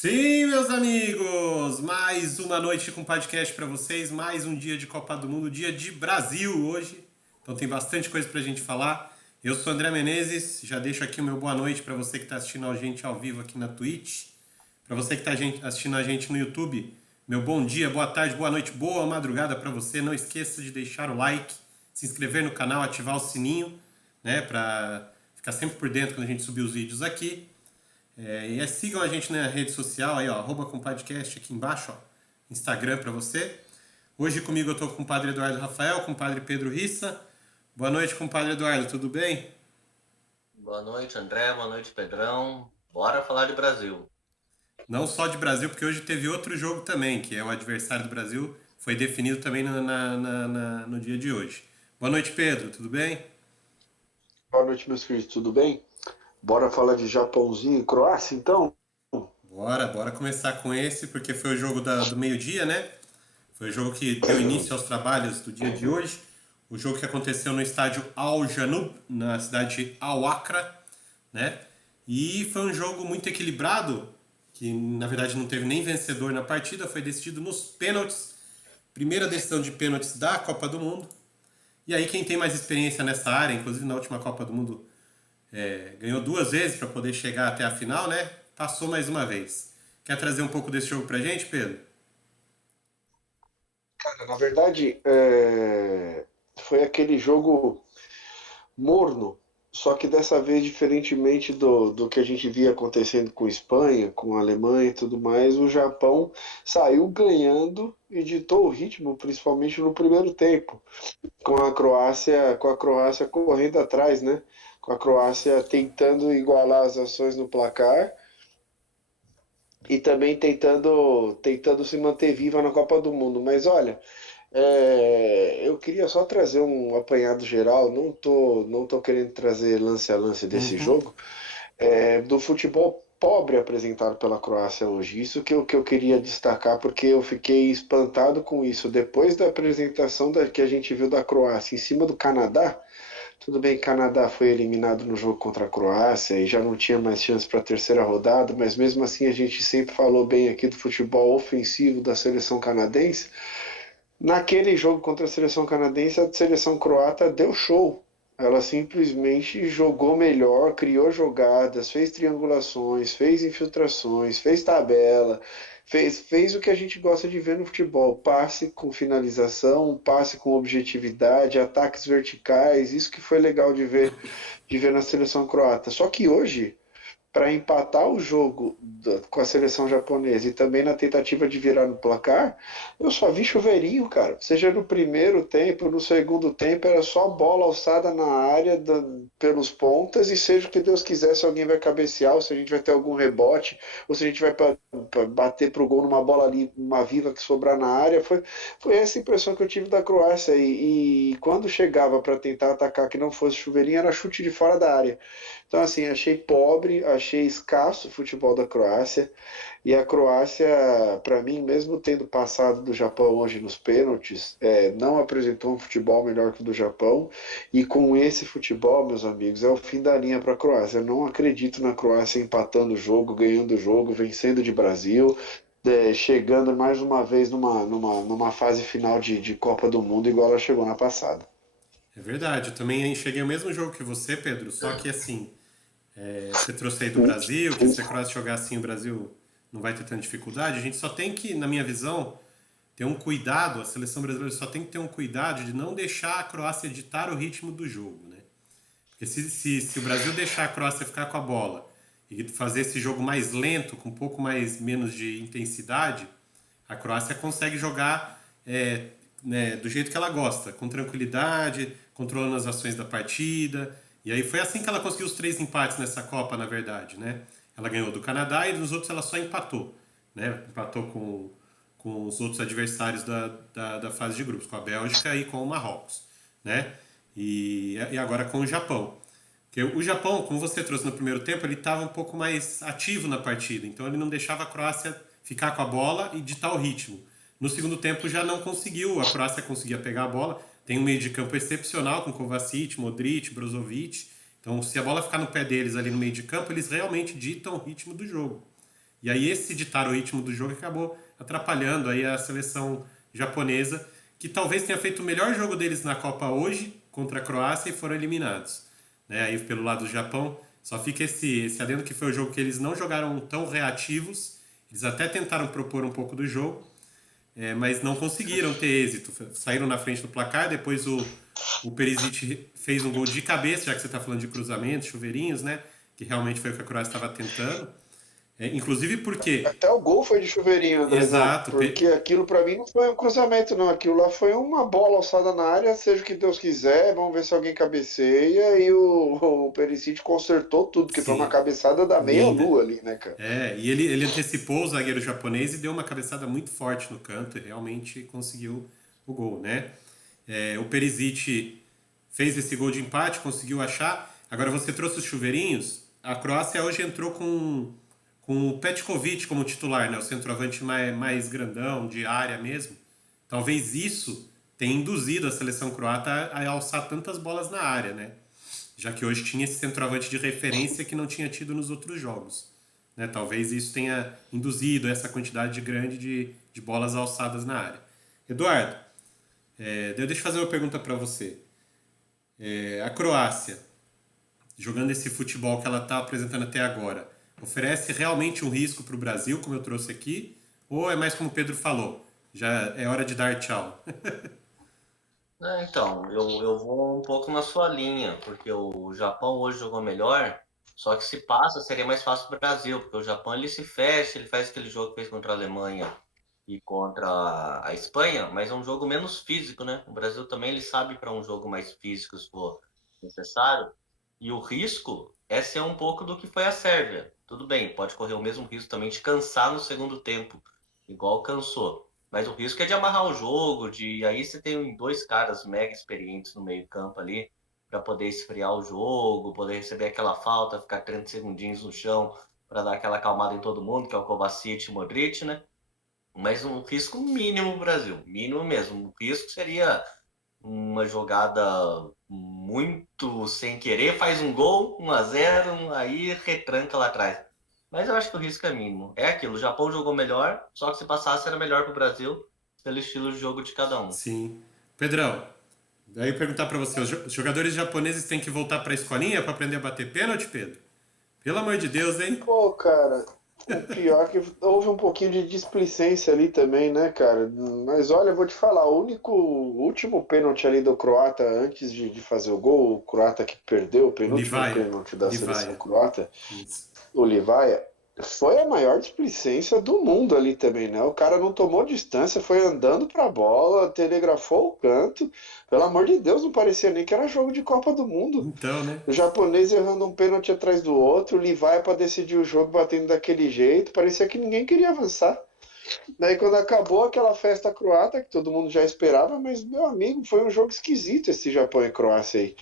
Sim, meus amigos! Mais uma noite com podcast para vocês, mais um dia de Copa do Mundo, dia de Brasil hoje. Então tem bastante coisa pra gente falar. Eu sou André Menezes, já deixo aqui o meu boa noite para você que está assistindo a gente ao vivo aqui na Twitch. Para você que está assistindo a gente no YouTube, meu bom dia, boa tarde, boa noite, boa madrugada para você. Não esqueça de deixar o like, se inscrever no canal, ativar o sininho, né, para ficar sempre por dentro quando a gente subir os vídeos aqui. Sigam a gente na rede social aí, ó, arroba com podcast aqui embaixo, ó, Instagram para você. Hoje comigo eu tô com o compadre Eduardo Rafael, com o compadre Pedro Rissa. Boa noite, compadre Eduardo, tudo bem? Boa noite, André. Boa noite, Pedrão. Bora falar de Brasil. Não só de Brasil, porque hoje teve outro jogo também, que é o adversário do Brasil, foi definido também no dia de hoje. Boa noite, Pedro, tudo bem? Boa noite, meus queridos, tudo bem? Bora falar de Japãozinho e Croácia, então? Bora começar com esse, porque foi o jogo do meio-dia, né? Foi o jogo que deu início aos trabalhos do dia de hoje. O jogo que aconteceu no estádio Al Janoub, na cidade de Al Akra, né? E foi um jogo muito equilibrado, que na verdade não teve nem vencedor na partida, foi decidido nos pênaltis. Primeira decisão de pênaltis da Copa do Mundo. E aí quem tem mais experiência nessa área, inclusive na última Copa do Mundo, ganhou duas vezes para poder chegar até a final, né? Passou mais uma vez. Quer trazer um pouco desse jogo pra gente, Pedro? Cara, na verdade, foi aquele jogo morno, só que dessa vez, diferentemente do que a gente via acontecendo com Espanha, com a Alemanha e tudo mais, o Japão saiu ganhando e ditou o ritmo, principalmente no primeiro tempo, com a Croácia correndo atrás, né? Com a Croácia tentando igualar as ações no placar e também tentando se manter viva na Copa do Mundo. Mas olha, eu queria só trazer um apanhado geral, não tô querendo trazer lance a lance desse Uhum. jogo, do futebol pobre apresentado pela Croácia hoje. Isso que eu queria destacar, porque eu fiquei espantado com isso. Depois da apresentação que a gente viu da Croácia em cima do Canadá, tudo bem, Canadá foi eliminado no jogo contra a Croácia e já não tinha mais chance para a terceira rodada, mas mesmo assim a gente sempre falou bem aqui do futebol ofensivo da seleção canadense. Naquele jogo contra a seleção canadense, a seleção croata deu show. Ela simplesmente jogou melhor, criou jogadas, fez triangulações, fez infiltrações, fez tabela, fez o que a gente gosta de ver no futebol: passe com finalização, passe com objetividade, ataques verticais. Isso que foi legal de ver na seleção croata. Só que hoje, para empatar o jogo com a seleção japonesa e também na tentativa de virar no placar, eu só vi chuveirinho, cara. Seja no primeiro tempo, no segundo tempo, era só bola alçada na área pelos pontas, e seja o que Deus quiser, se alguém vai cabecear, ou se a gente vai ter algum rebote, ou se a gente vai bater pro gol numa bola ali, uma viva que sobrar na área. Foi essa impressão que eu tive da Croácia. E quando chegava para tentar atacar que não fosse chuveirinho, era chute de fora da área. Então, assim, achei pobre, achei escasso o futebol da Croácia. E a Croácia, para mim, mesmo tendo passado do Japão hoje nos pênaltis, não apresentou um futebol melhor que o do Japão. E com esse futebol, meus amigos, é o fim da linha para a Croácia. Eu não acredito na Croácia empatando o jogo, ganhando o jogo, vencendo de Brasil. Chegando mais uma vez numa fase final de Copa do Mundo, igual ela chegou na passada. É verdade, eu também enxerguei o mesmo jogo que você, Pedro, só que assim, você trouxe aí do Brasil, que se a Croácia jogar assim o Brasil não vai ter tanta dificuldade. A gente só tem que, na minha visão, ter um cuidado, a seleção brasileira só tem que ter um cuidado de não deixar a Croácia ditar o ritmo do jogo, né? Porque se o Brasil deixar a Croácia ficar com a bola e fazer esse jogo mais lento, com um pouco menos de intensidade, a Croácia consegue jogar né, do jeito que ela gosta, com tranquilidade, controlando as ações da partida. E aí foi assim que ela conseguiu os três empates nessa Copa, na verdade, né? Ela ganhou do Canadá e nos outros ela só empatou, né? Empatou com os outros adversários da fase de grupos, com a Bélgica e com o Marrocos, né? E agora com o Japão. Porque o Japão, como você trouxe no primeiro tempo, ele estava um pouco mais ativo na partida, então ele não deixava a Croácia ficar com a bola e ditar o ritmo. No segundo tempo já não conseguiu, a Croácia conseguia pegar a bola, tem um meio de campo excepcional com Kovacic, Modric, Brozovic, então se a bola ficar no pé deles ali no meio de campo, eles realmente ditam o ritmo do jogo. E aí esse ditar o ritmo do jogo acabou atrapalhando aí a seleção japonesa, que talvez tenha feito o melhor jogo deles na Copa hoje contra a Croácia e foram eliminados. Né? Aí pelo lado do Japão, só fica esse adendo que foi o jogo que eles não jogaram tão reativos, eles até tentaram propor um pouco do jogo, mas não conseguiram ter êxito. Saíram na frente do placar, depois o Perisic fez um gol de cabeça, já que você está falando de cruzamentos, chuveirinhos, né? Que realmente foi o que a Croácia estava tentando. Inclusive porque... Até o gol foi de chuveirinho, Andrezão, Exato. porque aquilo pra mim não foi um cruzamento, não. Aquilo lá foi uma bola alçada na área, seja o que Deus quiser, vamos ver se alguém cabeceia, e o Perisic consertou tudo, que foi uma Sim, cabeçada da linda. meia-lua ali, né, cara? E ele antecipou o zagueiro japonês e deu uma cabeçada muito forte no canto e realmente conseguiu o gol, né? O Perisic fez esse gol de empate, conseguiu achar. Agora você trouxe os chuveirinhos. A Croácia hoje entrou com o Petkovic como titular, né? O centroavante mais grandão, de área mesmo. Talvez isso tenha induzido a seleção croata a alçar tantas bolas na área, né? Já que hoje tinha esse centroavante de referência que não tinha tido nos outros jogos. Né? Talvez isso tenha induzido essa quantidade grande de bolas alçadas na área. Eduardo, deixa eu fazer uma pergunta para você. A Croácia, jogando esse futebol que ela está apresentando até agora, oferece realmente um risco para o Brasil, como eu trouxe aqui? Ou é mais como o Pedro falou, já é hora de dar tchau? Então, eu vou um pouco na sua linha, porque o Japão hoje jogou melhor, só que se passa seria mais fácil para o Brasil, porque o Japão ele se fecha, ele faz aquele jogo que fez contra a Alemanha e contra a Espanha, mas é um jogo menos físico, né? O Brasil também ele sabe para um jogo mais físico se for necessário, e o risco é ser um pouco do que foi a Sérvia. Tudo bem, pode correr o mesmo risco também de cansar no segundo tempo, igual cansou. Mas o risco é de amarrar o jogo, de aí você tem dois caras mega experientes no meio-campo ali para poder esfriar o jogo, poder receber aquela falta, ficar 30 segundinhos no chão para dar aquela acalmada em todo mundo, que é o Kovacic e o Modric, né? Mas um risco mínimo pro Brasil, mínimo mesmo. O risco seria uma jogada muito sem querer, faz um gol, 1-0, aí retranca lá atrás. Mas eu acho que o risco é mínimo. É aquilo, o Japão jogou melhor, só que se passasse era melhor pro Brasil, pelo estilo de jogo de cada um. Sim. Pedrão, daí eu perguntar para você, os jogadores japoneses têm que voltar para a escolinha para aprender a bater pênalti, Pedro? Pelo amor de Deus, hein? Pô, cara, o pior é que houve um pouquinho de displicência ali também, né, cara? Mas olha, eu vou te falar, o último pênalti ali do croata antes de fazer o gol, o croata que perdeu o O penúltimo Livaia. pênalti da seleção Livaia. croata, Isso. o Livaia, foi a maior displicência do mundo ali também, né? O cara não tomou distância, foi andando pra bola, telegrafou o canto. Pelo amor de Deus, não parecia nem que era jogo de Copa do Mundo. Então, né? O japonês errando um pênalti atrás do outro, o Livaia para decidir o jogo batendo daquele jeito, parecia que ninguém queria avançar. Daí quando acabou aquela festa croata, que todo mundo já esperava, mas, meu amigo, foi um jogo esquisito esse Japão e Croácia aí.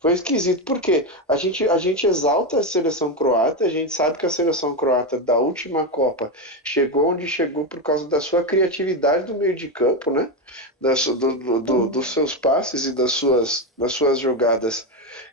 Foi esquisito, porque a gente exalta a seleção croata, a gente sabe que a seleção croata da última Copa chegou onde chegou por causa da sua criatividade do meio de campo, né? Dos seus passes e das suas jogadas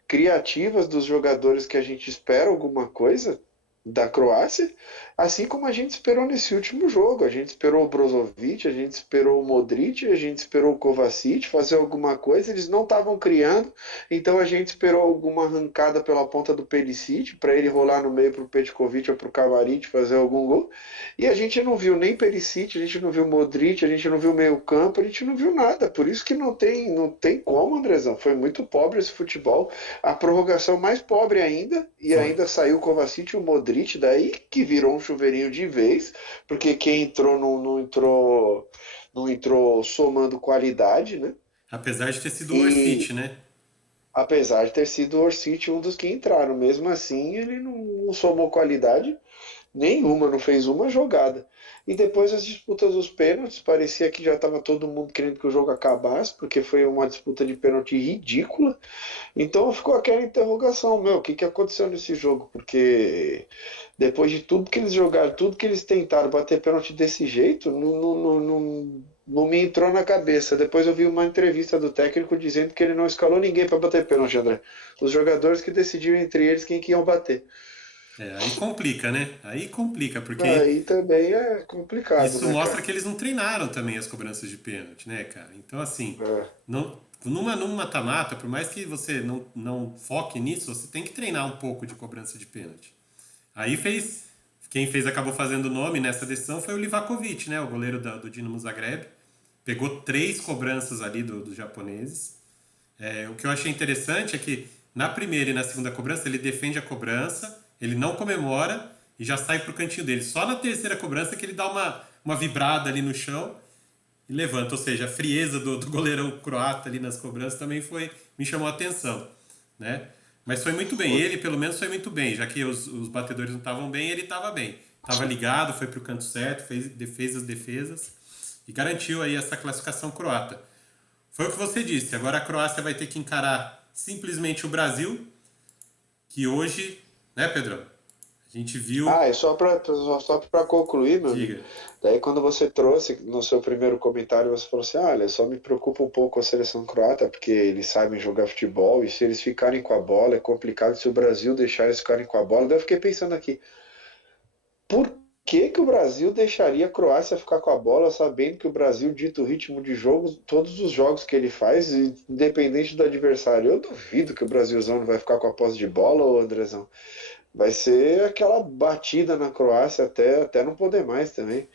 criativas dos jogadores que a gente espera alguma coisa da Croácia, assim como a gente esperou nesse último jogo. A gente esperou o Brozovic, a gente esperou o Modric, a gente esperou o Kovacic fazer alguma coisa, eles não estavam criando, então a gente esperou alguma arrancada pela ponta do Perisic para ele rolar no meio para o Petkovic ou para o Kavaric fazer algum gol, e a gente não viu nem Perisic, a gente não viu Modric, a gente não viu meio campo, a gente não viu nada, por isso que não tem como, Andrezão, foi muito pobre esse futebol, a prorrogação mais pobre ainda, e Foi. ainda saiu o Kovacic e o Modric daí, que virou um chuveirinho de vez, porque quem entrou não entrou somando qualidade, né? Apesar de ter sido o Orsic, E né? apesar de ter sido o Orsic um dos que entraram, mesmo assim ele não somou qualidade nenhuma, não fez uma jogada. E depois as disputas dos pênaltis, parecia que já estava todo mundo querendo que o jogo acabasse, porque foi uma disputa de pênalti ridícula. Então ficou aquela interrogação, meu, o que aconteceu nesse jogo? Porque depois de tudo que eles jogaram, tudo que eles tentaram bater pênalti desse jeito, não me entrou na cabeça. Depois eu vi uma entrevista do técnico dizendo que ele não escalou ninguém para bater pênalti, André. Os jogadores que decidiam entre eles quem que iam bater. Aí complica, né? Aí complica, porque Aí também é complicado, isso né, mostra cara? que eles não treinaram também as cobranças de pênalti, né, cara? Então, assim, É. não, num mata-mata, por mais que você não foque nisso, você tem que treinar um pouco de cobrança de pênalti. Aí quem fez acabou fazendo o nome nessa decisão foi o Livakovic, né, o goleiro do Dinamo Zagreb. Pegou 3 cobranças ali dos japoneses. O que eu achei interessante é que na primeira e na segunda cobrança ele defende a cobrança, ele não comemora e já sai pro cantinho dele. Só na terceira cobrança que ele dá uma vibrada ali no chão e levanta. Ou seja, a frieza do goleirão croata ali nas cobranças também me chamou a atenção, né? Mas foi muito bem. Foi. Ele, pelo menos, foi muito bem. Já que os batedores não estavam bem, ele estava bem. Estava ligado, foi para o canto certo, fez as defesas e garantiu aí essa classificação croata. Foi o que você disse. Agora a Croácia vai ter que encarar simplesmente o Brasil, que hoje, né, Pedrão? A gente viu. Ah, e só para concluir, meu amigo. Diga. Daí quando você trouxe no seu primeiro comentário, você falou assim, olha, só me preocupa um pouco a seleção croata, porque eles sabem jogar futebol, e se eles ficarem com a bola, é complicado se o Brasil deixar eles ficarem com a bola. Daí eu fiquei pensando aqui, por que o Brasil deixaria a Croácia ficar com a bola, sabendo que o Brasil dita o ritmo de jogo, todos os jogos que ele faz, independente do adversário? Eu duvido que o Brasilzão não vai ficar com a posse de bola, ô Andrezão. Vai ser aquela batida na Croácia até não poder mais também.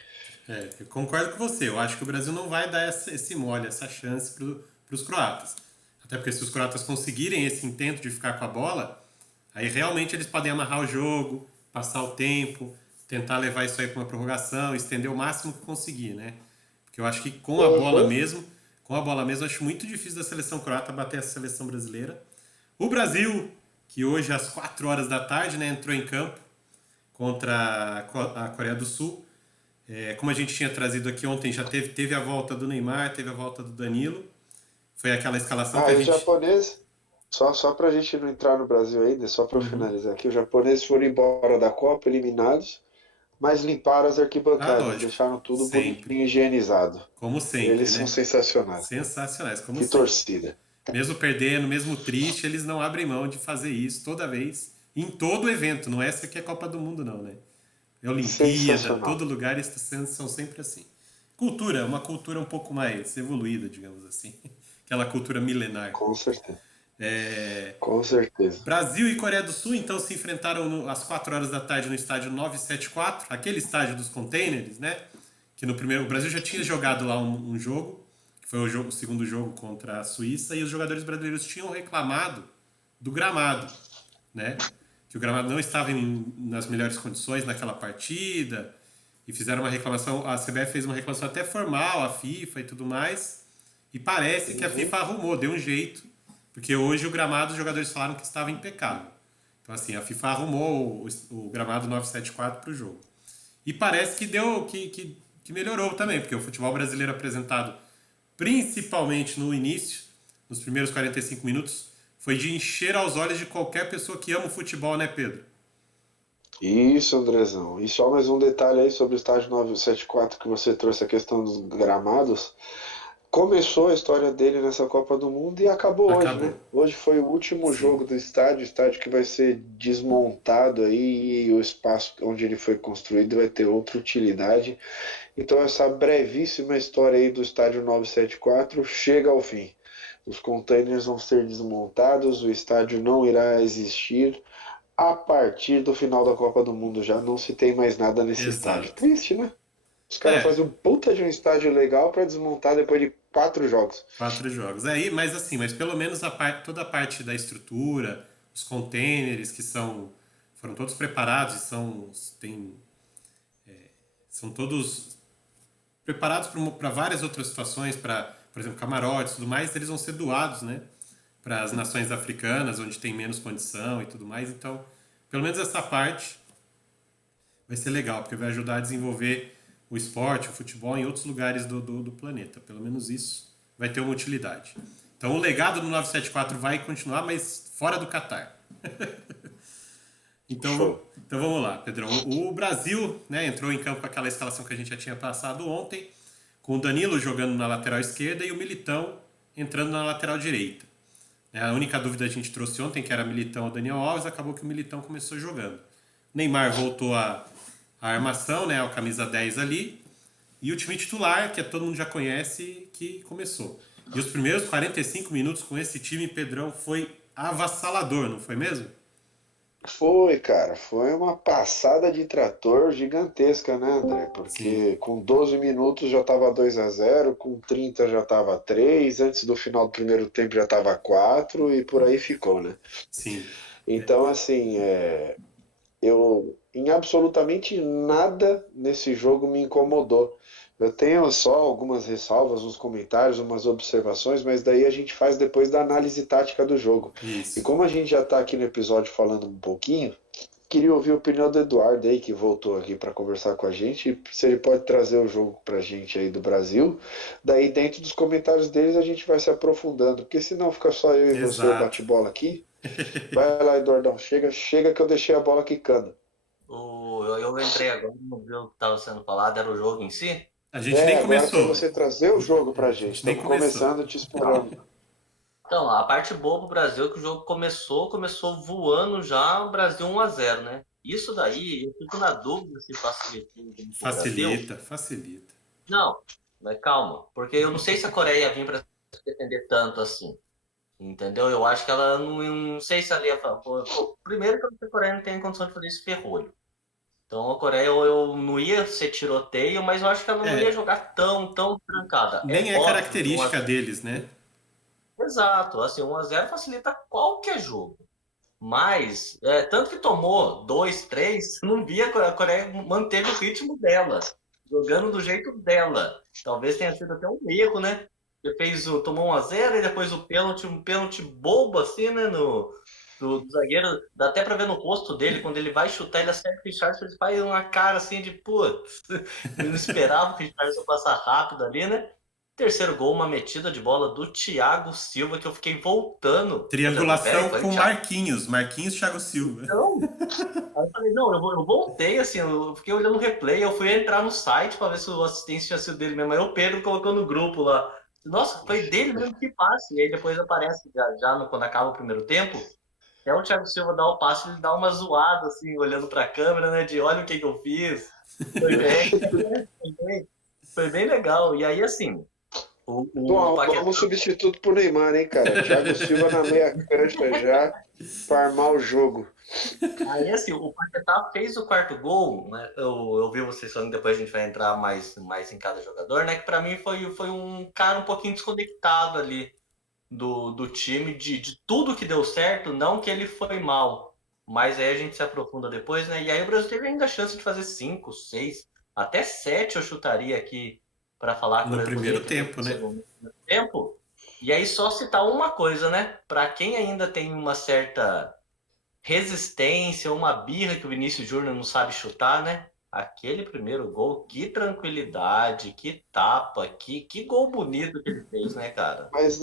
Eu concordo com você. Eu acho que o Brasil não vai dar esse mole, essa chance para os croatas. Até porque se os croatas conseguirem esse intento de ficar com a bola, aí realmente eles podem amarrar o jogo, passar o tempo, tentar levar isso aí para uma prorrogação, estender o máximo que conseguir, né? Porque eu acho que Uhum. com a bola mesmo, eu acho muito difícil da seleção croata bater essa seleção brasileira. O Brasil, que hoje às 4 horas da tarde, né, entrou em campo contra a Coreia do Sul. Como a gente tinha trazido aqui ontem, já teve a volta do Neymar, teve a volta do Danilo. Foi aquela escalação que Ah, a e os gente. japoneses, só para a gente não entrar no Brasil ainda, só para Uhum. finalizar aqui, os japoneses foram embora da Copa eliminados, mas limparam as Ah, arquibancadas, lógico. deixaram tudo Sempre. bonitinho e higienizado. Como sempre, Eles são né? sensacionais. Sensacionais, como Que sempre. torcida. Mesmo perdendo, mesmo triste, eles não abrem mão de fazer isso toda vez, em todo evento. Não é essa que é a Copa do Mundo, não, né? É Olimpíada, Sensacional. todo lugar eles são sempre assim. Cultura, uma cultura um pouco mais evoluída, digamos assim. Aquela cultura milenar. Com certeza. É, Com certeza. Brasil e Coreia do Sul, então, se enfrentaram às 4 horas da tarde no estádio 974, aquele estádio dos containers, né? Que no primeiro. O Brasil já tinha jogado lá um jogo, que foi o segundo jogo contra a Suíça, e os jogadores brasileiros tinham reclamado do gramado, né? Que o gramado não estava nas melhores condições naquela partida, e fizeram uma reclamação. A CBF fez uma reclamação até formal, a FIFA e tudo mais, e parece que a Uhum. FIFA arrumou, deu um jeito, porque hoje o gramado os jogadores falaram que estava impecável. Então, assim, a FIFA arrumou o gramado 974 para o jogo. E parece que deu, que melhorou também, porque o futebol brasileiro apresentado principalmente no início, nos primeiros 45 minutos, foi de encher aos olhos de qualquer pessoa que ama o futebol, né, Pedro? Isso, Andrezão. E só mais um detalhe aí sobre o estádio 974 que você trouxe a questão dos gramados. Começou a história dele nessa Copa do Mundo e acabou hoje, né? Acabou. Hoje foi o último Sim. jogo do estádio que vai ser desmontado aí e o espaço onde ele foi construído vai ter outra utilidade. Então essa brevíssima história aí do estádio 974 chega ao fim. Os containers vão ser desmontados, o estádio não irá existir. A partir do final da Copa do Mundo já não se tem mais nada nesse estádio. Exato. Triste, né? Os caras É, fazem um puta de um estádio legal para desmontar depois de 4 jogos. 4 jogos. Aí, mas assim, mas pelo menos toda a parte da estrutura, os containers que foram todos preparados e são todos preparados para várias outras situações, para, por exemplo, camarotes e tudo mais, eles vão ser doados, né? Para as nações africanas, onde tem menos condição e tudo mais. Então, pelo menos essa parte vai ser legal, porque vai ajudar a desenvolver o esporte, o futebol em outros lugares do planeta. Pelo menos isso vai ter uma utilidade. Então, o legado do 974 vai continuar, mas fora do Catar. Então, Show. então vamos lá, Pedrão. O Brasil, né, entrou em campo com aquela escalação que a gente já tinha passado ontem, com o Danilo jogando na lateral esquerda e o Militão entrando na lateral direita. A única dúvida a gente trouxe ontem, que era Militão ou Daniel Alves, acabou que o Militão começou jogando. Neymar voltou a armação, né? A camisa 10 ali. E o time titular, que todo mundo já conhece, que começou. E os primeiros 45 minutos com esse time, Pedrão, foi avassalador, não foi mesmo? Foi, cara, foi uma passada de trator gigantesca, né, André? Sim, Porque com 12 minutos já estava 2-0, com 30 já estava 3, antes do final do primeiro tempo já estava 4 e por aí ficou, né? sim. Então, assim, eu em absolutamente nada nesse jogo me incomodou. Eu tenho só algumas ressalvas, uns comentários, umas observações, mas daí a gente faz depois da análise tática do jogo. E Isso. como a gente já está aqui no episódio falando um pouquinho, queria ouvir a opinião do Eduardo aí, que voltou aqui para conversar com a gente, se ele pode trazer o jogo para a gente aí do Brasil. Daí, dentro dos comentários deles, a gente vai se aprofundando, porque senão fica só eu e você o Exato. bate-bola aqui. Vai lá, Eduardão, chega, chega que eu deixei a bola quicando. Eu entrei agora, não vi o que estava sendo falado, era o jogo em si? A gente nem Agora é para começou. você trazer o jogo A pra gente. gente nem Estamos começou. começando, te esperando. Então, a parte boa pro Brasil é que o jogo começou voando já, o Brasil 1-0, né? Isso daí, eu fico na dúvida se facilitou o jogo pro Brasil. Facilita, facilita. Não, mas calma, porque eu não sei se a Coreia ia vir para se defender tanto assim, entendeu? Eu acho que ela não sei se ela ia falar. Primeiro que a Coreia não tem condição de fazer esse ferrolho. Então a Coreia eu não ia ser tiroteio, mas eu acho que ela não ia É, jogar tão trancada. É nem é óbvio que característica deles, né? exato, assim, 1-0 facilita qualquer jogo. Mas, tanto que tomou 2, 3, não via a Coreia manteve o ritmo dela, jogando do jeito dela. Talvez tenha sido até um erro, né? Ele tomou 1-0 e depois o pênalti, um pênalti bobo assim, né? Do zagueiro, dá até pra ver no rosto dele, quando ele vai chutar, ele acerta o Richarlison, ele faz uma cara assim de putz, ele não esperava que o Richarlison passar rápido ali, né? Terceiro gol, uma metida de bola do Thiago Silva, que eu fiquei voltando. Falei, peraí, Triangulação foi o com Thiago. Marquinhos. Marquinhos Thiago Silva. Não, aí eu falei, não, eu voltei, assim, eu fiquei olhando o replay, eu fui entrar no site pra ver se o assistente tinha sido dele mesmo. Aí o Pedro colocou no grupo lá. Nossa, foi dele mesmo que passe. E aí depois aparece, quando acaba o primeiro tempo, até o Thiago Silva dá o passe, ele dá uma zoada, assim, olhando pra câmera, né, de olha o que eu fiz. Foi bem, foi bem legal. E aí, assim, o Bom, Paquetá. vamos substituto pro Neymar, hein, cara? Thiago Silva na meia cancha já para armar o jogo. Aí, assim, o Paquetá fez o quarto gol, né? Eu vi vocês falando, depois a gente vai entrar mais em cada jogador, né? Que pra mim foi um cara um pouquinho desconectado ali do time, de tudo que deu certo, não que ele foi mal. Mas aí a gente se aprofunda depois, né? E aí o Brasil teve ainda a chance de fazer 5, 6, até 7 eu chutaria aqui para falar que o No Brasil poderia primeiro ter feito tempo, no né? segundo tempo. E aí só citar uma coisa, né? Para quem ainda tem uma certa resistência, uma birra que o Vinícius Júnior não sabe chutar, né? Aquele primeiro gol, que tranquilidade, que tapa, que gol bonito que ele fez, né, cara? Mas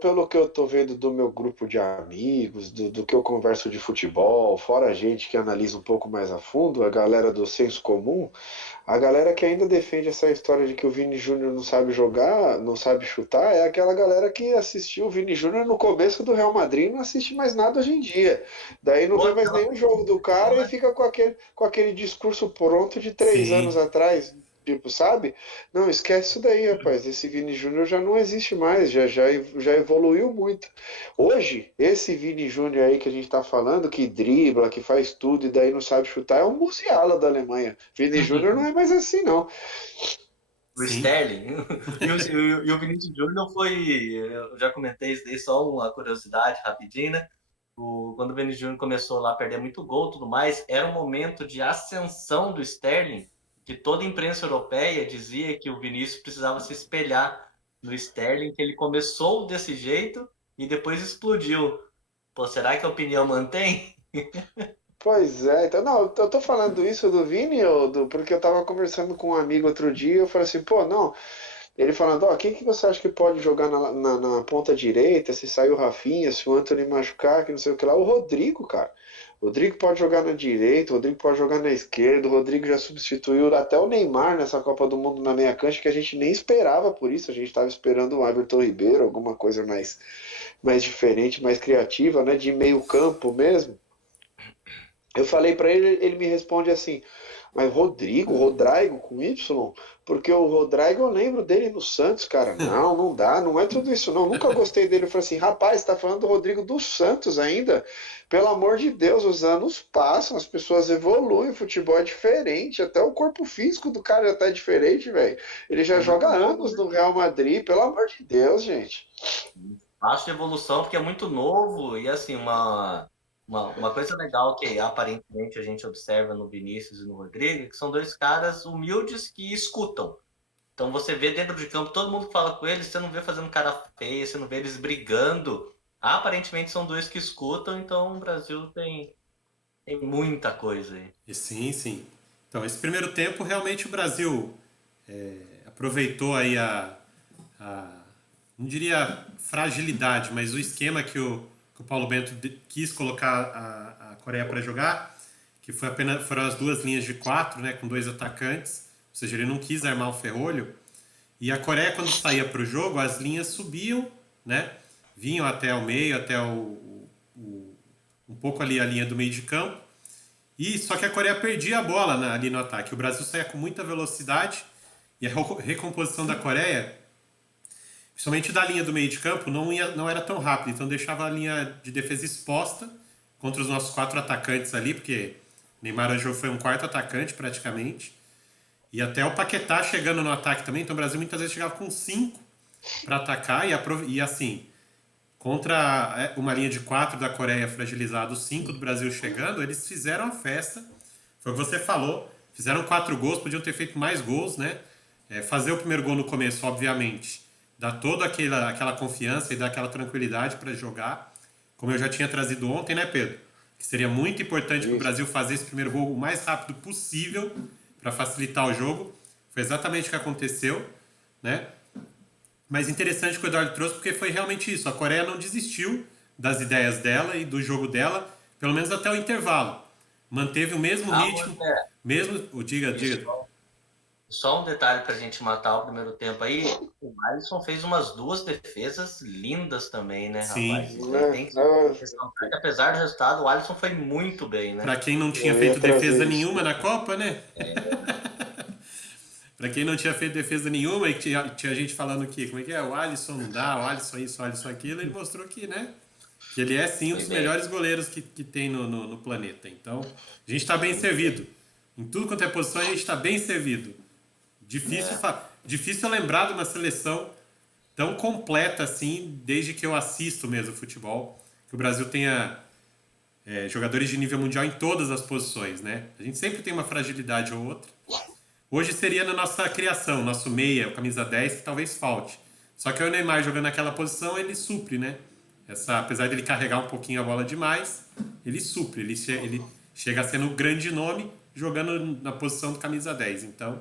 pelo que eu tô vendo do meu grupo de amigos, do que eu converso de futebol, fora a gente que analisa um pouco mais a fundo, a galera do senso comum, a galera que ainda defende essa história de que o Vini Júnior não sabe jogar, não sabe chutar, é aquela galera que assistiu o Vini Júnior no começo do Real Madrid e não assiste mais nada hoje em dia. Daí não vê mais nenhum jogo do cara e fica com aquele discurso pronto de 3 anos Sim. atrás. Tipo, sabe? Não, esquece isso daí, rapaz. Esse Vini Júnior já não existe mais, já evoluiu muito. Hoje, esse Vini Júnior aí que a gente tá falando, que dribla, que faz tudo e daí não sabe chutar, é um Musiala da Alemanha. Vini Júnior não é mais assim, não. O Sim. Sterling. E o Vinícius Júnior foi. Eu já comentei isso daí, só uma curiosidade rapidinho, né? Quando o Vinícius Júnior começou lá a perder muito gol e tudo mais, era um momento de ascensão do Sterling, que toda a imprensa europeia dizia que o Vinícius precisava se espelhar no Sterling, que ele começou desse jeito e depois explodiu. Pô, será que a opinião mantém? Pois é, então, não, eu tô falando isso do Vini, porque eu tava conversando com um amigo outro dia, eu falei assim, pô, não, ele falando, ó, quem que você acha que pode jogar na ponta direita, se sair o Rafinha, se o Antony machucar, que não sei o que lá, o Rodrigo, cara. O Rodrigo pode jogar na direita, o Rodrigo pode jogar na esquerda, o Rodrigo já substituiu até o Neymar nessa Copa do Mundo na meia cancha, que a gente nem esperava por isso, a gente estava esperando o Everton Ribeiro, alguma coisa mais diferente, mais criativa, né, de meio campo mesmo. Eu falei pra ele, ele me responde assim, mas Rodrigo com Y? Porque o Rodrigo eu lembro dele no Santos, cara. Não, não dá, não é tudo isso não. Nunca gostei dele. Eu falei assim, rapaz, tá falando do Rodrigo do Santos ainda? Pelo amor de Deus, os anos passam, as pessoas evoluem, o futebol é diferente, até o corpo físico do cara já tá diferente, velho. Ele já É joga muito novo, anos né? no Real Madrid, pelo amor de Deus, gente. Acho de evolução porque é muito novo e assim, uma coisa legal que aparentemente a gente observa no Vinícius e no Rodrigo, é que são dois caras humildes que escutam. Então você vê dentro de campo, todo mundo que fala com eles, você não vê fazendo cara feia, você não vê eles brigando. Aparentemente são dois que escutam, então o Brasil tem muita coisa aí. E sim, sim. Então, esse primeiro tempo, realmente o Brasil aproveitou aí a, não diria fragilidade, mas o esquema que o Paulo Bento quis colocar a Coreia para jogar, que foi foram as duas linhas de quatro, né, com dois atacantes, ou seja, ele não quis armar o ferrolho. E a Coreia, quando saía para o jogo, as linhas subiam, né, vinham até o meio, até um pouco ali a linha do meio de campo. E só que a Coreia perdia a bola ali no ataque. O Brasil saía com muita velocidade e a recomposição da Coreia, principalmente da linha do meio de campo, não era tão rápida. Então deixava a linha de defesa exposta contra os nossos quatro atacantes ali, porque Neymar hoje foi um quarto atacante praticamente. E até o Paquetá chegando no ataque também. Então o Brasil muitas vezes chegava com cinco para atacar e assim, contra uma linha de quatro da Coreia fragilizada, os cinco do Brasil chegando, eles fizeram a festa. Foi o que você falou. Fizeram 4 gols, podiam ter feito mais gols, né? Fazer o primeiro gol no começo, obviamente, dá toda aquela confiança e dá aquela tranquilidade para jogar. Como eu já tinha trazido ontem, né, Pedro? Que seria muito importante para o Isso. Brasil fazer esse primeiro gol o mais rápido possível para facilitar o jogo. Foi exatamente o que aconteceu, né? Mas interessante que o Eduardo trouxe porque foi realmente isso. A Coreia não desistiu das ideias dela e do jogo dela, pelo menos até o intervalo. Manteve o mesmo Ah, ritmo, é. mesmo. E Diga. só um detalhe para a gente matar o primeiro tempo aí. O Alisson fez umas duas defesas lindas também, né, rapaz? Sim. Isso aí tem que ressaltar que, apesar do resultado, o Alisson foi muito bem, né? Para quem não tinha Eu ia feito defesa trazer isso. nenhuma na Copa, né? Para quem não tinha feito defesa nenhuma e tinha gente falando que, como é que é? O Alisson não dá, o Alisson isso, o Alisson aquilo, ele mostrou que, né? Que ele é sim um Foi dos bem. melhores goleiros que tem no planeta. Então, a gente está bem servido. Em tudo quanto é posição, a gente está bem servido. Difícil, difícil lembrar de uma seleção tão completa assim, desde que eu assisto mesmo futebol, que o Brasil tenha jogadores de nível mundial em todas as posições, né? A gente sempre tem uma fragilidade ou outra. Hoje seria na nossa criação, nosso meia, o camisa 10, que talvez falte. Só que o Neymar jogando naquela posição, ele supre, né? Apesar dele carregar um pouquinho a bola demais, ele supre, ele chega a ser um grande nome jogando na posição do camisa 10. Então,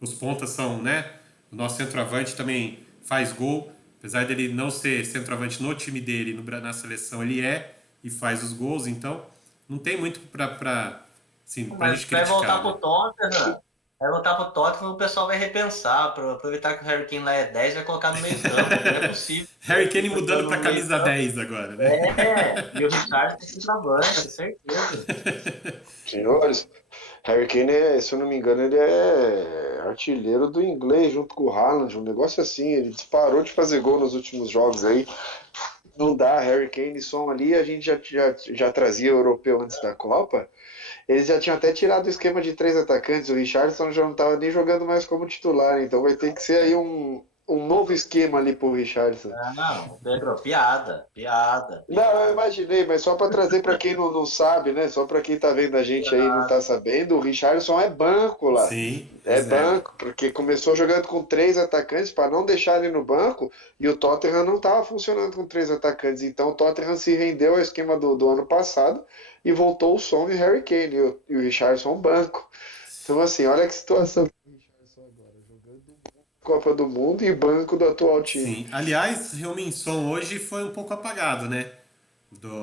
os pontas são, né? O nosso centroavante também faz gol. Apesar dele não ser centroavante no time dele, na seleção ele e faz os gols. Então, não tem muito pra Mas gente vai voltar criticar, pro né? Tottenham. Vai voltar pro Tottenham, o pessoal vai repensar. Aproveitar que o Harry Kane lá é 10, vai colocar no meio campo. Não é possível. Harry Kane mudando Jogando pra no meio camisa campo. 10 agora, né? E o Richard tem centroavante, certeza. Senhores, Harry Kane, se eu não me engano, ele é artilheiro do inglês junto com o Haaland, um negócio assim. Ele disparou de fazer gol nos últimos jogos aí. Não dá, Harry Kane e Son ali, a gente já trazia o europeu antes da Copa. Eles já tinham até tirado o esquema de 3 atacantes, o Richarlison já não estava nem jogando mais como titular, então vai ter que ser aí um novo esquema ali pro Richarlison. Ah, não, Pedro, piada, piada, Não, eu piada. imaginei, mas só para trazer para quem não sabe, né? Só para quem tá vendo a gente aí e não tá sabendo, o Richarlison é banco lá. Sim, É reserva. banco, porque começou jogando com 3 atacantes para não deixar ele no banco e o Tottenham não estava funcionando com 3 atacantes. Então o Tottenham se rendeu ao esquema do ano passado e voltou o Son e o Harry Kane e o Richarlison banco. Então, assim, olha que situação que o Richarlison agora, jogando Copa do Mundo e banco do atual time. Sim. Aliás, Heung-min Son hoje foi um pouco apagado, né?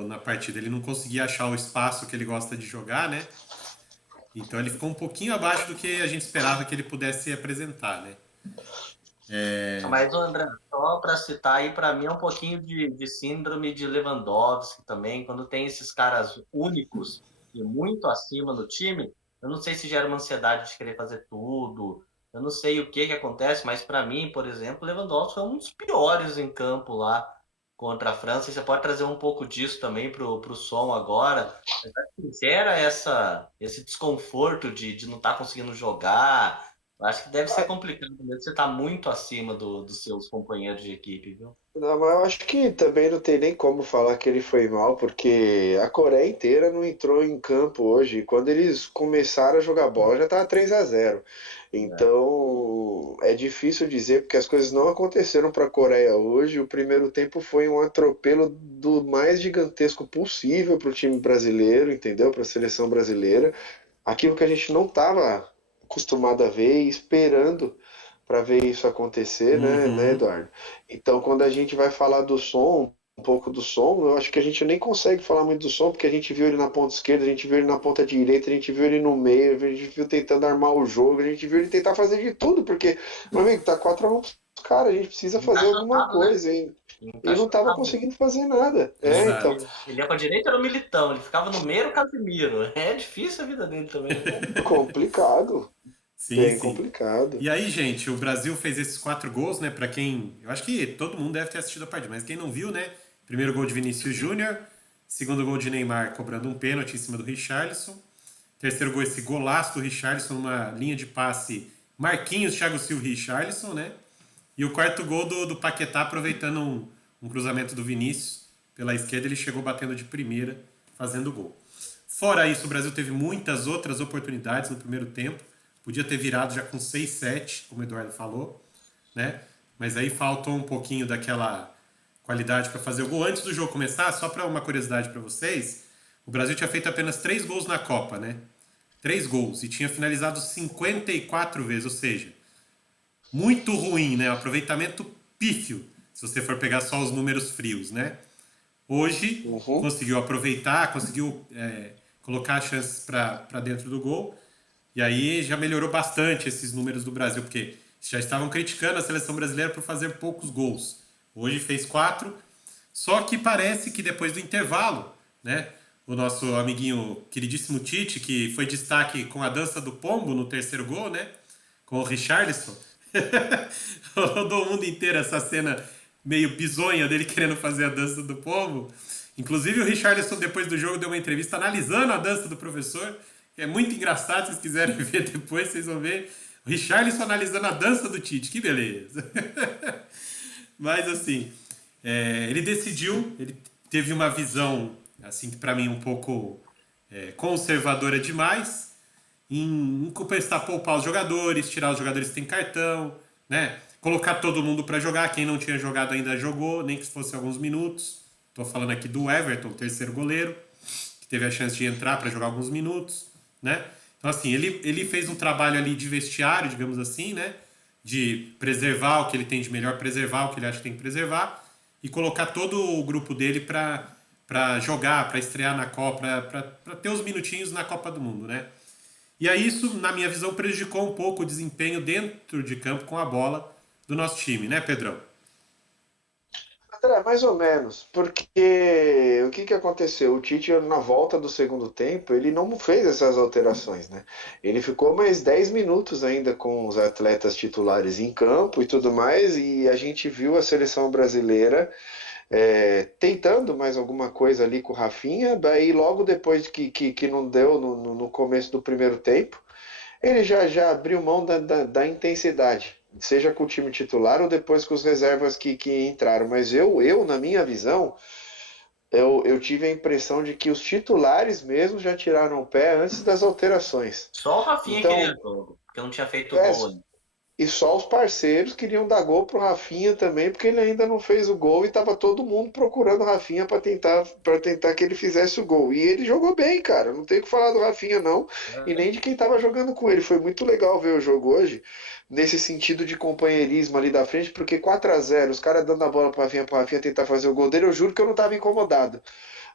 Na partida. Ele não conseguia achar o espaço que ele gosta de jogar, né? Então ele ficou um pouquinho abaixo do que a gente esperava que ele pudesse apresentar, né? Mas, André, só para citar aí, para mim é um pouquinho de síndrome de Lewandowski também, quando tem esses caras únicos Lewandowski muito acima no time, eu não sei se gera uma ansiedade de querer fazer tudo, eu não sei o que acontece, mas para mim, por exemplo, o Lewandowski é um dos piores em campo lá contra a França, e você pode trazer um pouco disso também pro som agora. Mas acho que gera esse desconforto de não estar conseguindo jogar. Eu acho que deve ser complicado mesmo você estar muito acima dos seus companheiros de equipe, viu? Não, mas eu acho que também não tem nem como falar que ele foi mal, porque a Coreia inteira não entrou em campo hoje. Quando eles começaram a jogar bola, já estava 3-0. É. Então, é difícil dizer, porque as coisas não aconteceram para a Coreia hoje. O primeiro tempo foi um atropelo do mais gigantesco possível para o time brasileiro, entendeu? Para a seleção brasileira. Aquilo que a gente não estava acostumado a ver e esperando para ver isso acontecer, né, Uhum. Eduardo? Então, quando a gente vai falar do som, um pouco do som, eu acho que a gente nem consegue falar muito do som, porque a gente viu ele na ponta esquerda, a gente viu ele na ponta direita, a gente viu ele no meio, a gente viu tentando armar o jogo, a gente viu ele tentar fazer de tudo, porque, meu amigo, tá 4-1 pros caras, a gente precisa fazer alguma Encaixotado, né? coisa, hein? E não tava Encaixotado. conseguindo fazer nada. É, então, Exato. Ele ia pra direita, era o Militão, ele ficava no meio, era o Casemiro. É difícil a vida dele também. complicado, Sim, bem sim. complicado. E aí, gente, o Brasil fez esses 4 gols, né? Pra quem. Eu acho que todo mundo deve ter assistido a partida, mas quem não viu, né? Primeiro gol de Vinícius Júnior, segundo gol de Neymar cobrando um pênalti em cima do Richarlison. Terceiro gol, esse golaço do Richarlison, numa linha de passe Marquinhos, Thiago Silva e Richarlison, né? E o quarto gol do Paquetá, aproveitando um cruzamento do Vinícius pela esquerda, ele chegou batendo de primeira, fazendo gol. Fora isso, o Brasil teve muitas outras oportunidades no primeiro tempo. Podia ter virado já com 6-7, como o Eduardo falou, né? Mas aí faltou um pouquinho daquela qualidade para fazer o gol. Antes do jogo começar, só para uma curiosidade para vocês, o Brasil tinha feito apenas 3 gols na Copa, né? 3 gols e tinha finalizado 54 vezes, ou seja, muito ruim, né? Aproveitamento pífio, se você for pegar só os números frios, né? Hoje Uhum. conseguiu aproveitar, conseguiu colocar chances para dentro do gol. E aí já melhorou bastante esses números do Brasil, porque já estavam criticando a seleção brasileira por fazer poucos gols. Hoje fez 4, só que parece que depois do intervalo, né? O nosso amiguinho queridíssimo Tite, que foi destaque com a dança do pombo no terceiro gol, né? Com o Richarlison. Rodou o mundo inteiro essa cena meio bizonha dele querendo fazer a dança do pombo. Inclusive o Richarlison, depois do jogo, deu uma entrevista analisando a dança do professor. É muito engraçado, se vocês quiserem ver depois, vocês vão ver. O Richarlison analisando a dança do Tite, que beleza. Mas assim, ele decidiu, ele teve uma visão, assim, que pra mim um pouco conservadora demais, em começar a poupar os jogadores, tirar os jogadores que têm cartão, né? Colocar todo mundo para jogar, quem não tinha jogado ainda jogou, nem que fosse alguns minutos. Estou falando aqui do Everton, terceiro goleiro, que teve a chance de entrar para jogar alguns minutos, né? Então assim, ele fez um trabalho ali de vestiário, digamos assim, né? De preservar o que ele tem de melhor, preservar o que ele acha que tem que preservar e colocar todo o grupo dele para jogar, para estrear na Copa, para ter os minutinhos na Copa do Mundo, né? E aí isso, na minha visão, prejudicou um pouco o desempenho dentro de campo com a bola do nosso time, né, Pedrão? André, mais ou menos, porque o que que aconteceu? O Tite, na volta do segundo tempo, ele não fez essas alterações, né? Ele ficou mais 10 minutos ainda com os atletas titulares em campo e tudo mais, e a gente viu a seleção brasileira tentando mais alguma coisa ali com o Rafinha, daí logo depois que não deu no começo do primeiro tempo, ele já abriu mão da intensidade, seja com o time titular ou depois com os reservas que entraram. Mas na minha visão, eu tive a impressão de que os titulares mesmo já tiraram o pé antes das alterações. Só o Rafinha queria Então, jogo, porque não tinha feito é, gol ainda. e só os parceiros queriam dar gol pro Rafinha também, porque ele ainda não fez o gol e tava todo mundo procurando o Rafinha para tentar que ele fizesse o gol. E ele jogou bem, cara. Não tem o que falar do Rafinha não, e nem de quem tava jogando com ele. Foi muito legal ver o jogo hoje, nesse sentido de companheirismo ali da frente, porque 4-0, os caras dando a bola pro Rafinha tentar fazer o gol dele, eu juro que eu não tava incomodado.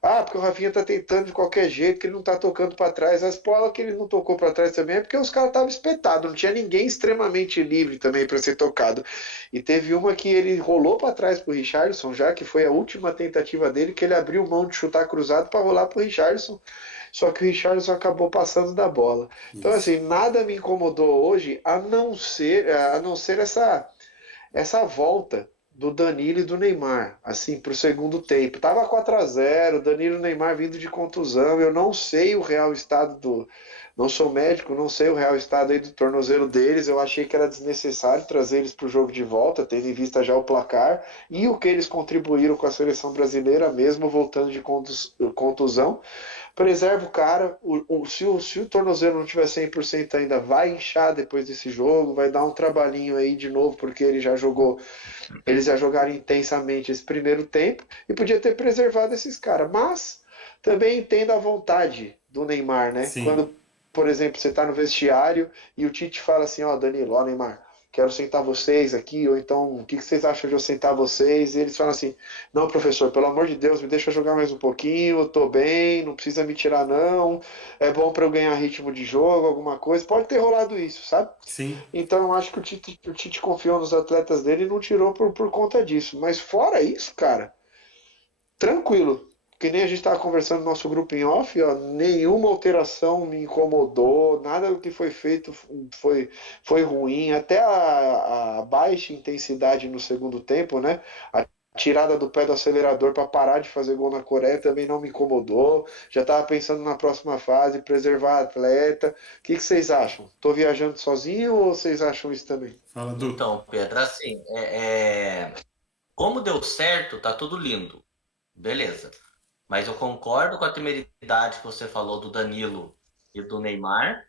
Ah, porque o Rafinha tá tentando de qualquer jeito, que ele não tá tocando para trás. As bolas que ele não tocou para trás também é porque os caras estavam espetados, não tinha ninguém extremamente livre também para ser tocado. E teve uma que ele rolou para trás pro Richarlison, já que foi a última tentativa dele, que ele abriu mão de chutar cruzado para rolar pro Richarlison. só que o Richarlison acabou passando da bola. Então, Isso. assim, nada me incomodou hoje a não ser essa volta do Danilo e do Neymar, assim, para o segundo tempo. Tava 4-0, Danilo e Neymar vindo de contusão. Eu não sei o real estado do. Não sou médico, não sei o real estado aí do tornozelo deles. Eu achei que era desnecessário trazer eles para o jogo de volta, tendo em vista já o placar e o que eles contribuíram com a seleção brasileira, mesmo voltando de contusão. Preserva o cara. Se o tornozelo não tiver 100% ainda, vai inchar depois desse jogo, vai dar um trabalhinho aí de novo, porque eles já jogaram intensamente esse primeiro tempo e podia ter preservado esses caras. Mas também entendo a vontade do Neymar, né? Sim. Quando, por exemplo, você está no vestiário e o Tite fala assim: ó, Danilo, ó, Neymar, quero sentar vocês aqui, ou então, o que vocês acham de eu sentar vocês? E eles falam assim: não, professor, pelo amor de Deus, me deixa jogar mais um pouquinho, eu tô bem, não precisa me tirar, não. É bom para eu ganhar ritmo de jogo, alguma coisa. Pode ter rolado isso, sabe? Sim. Então eu acho que o Tite confiou nos atletas dele e não tirou por conta disso. Mas fora isso, cara, tranquilo. Que nem a gente estava conversando no nosso grupo em off, ó, nenhuma alteração me incomodou, nada do que foi feito foi ruim, até a baixa intensidade no segundo tempo, né? A tirada do pé do acelerador para parar de fazer gol na Coreia também não me incomodou. Já estava pensando na próxima fase, preservar a atleta. O que vocês acham? Estou viajando sozinho ou vocês acham isso também? Fala, Du. Então, Pedro, assim, como deu certo, tá tudo lindo. Beleza. Mas eu concordo com a temeridade que você falou do Danilo e do Neymar.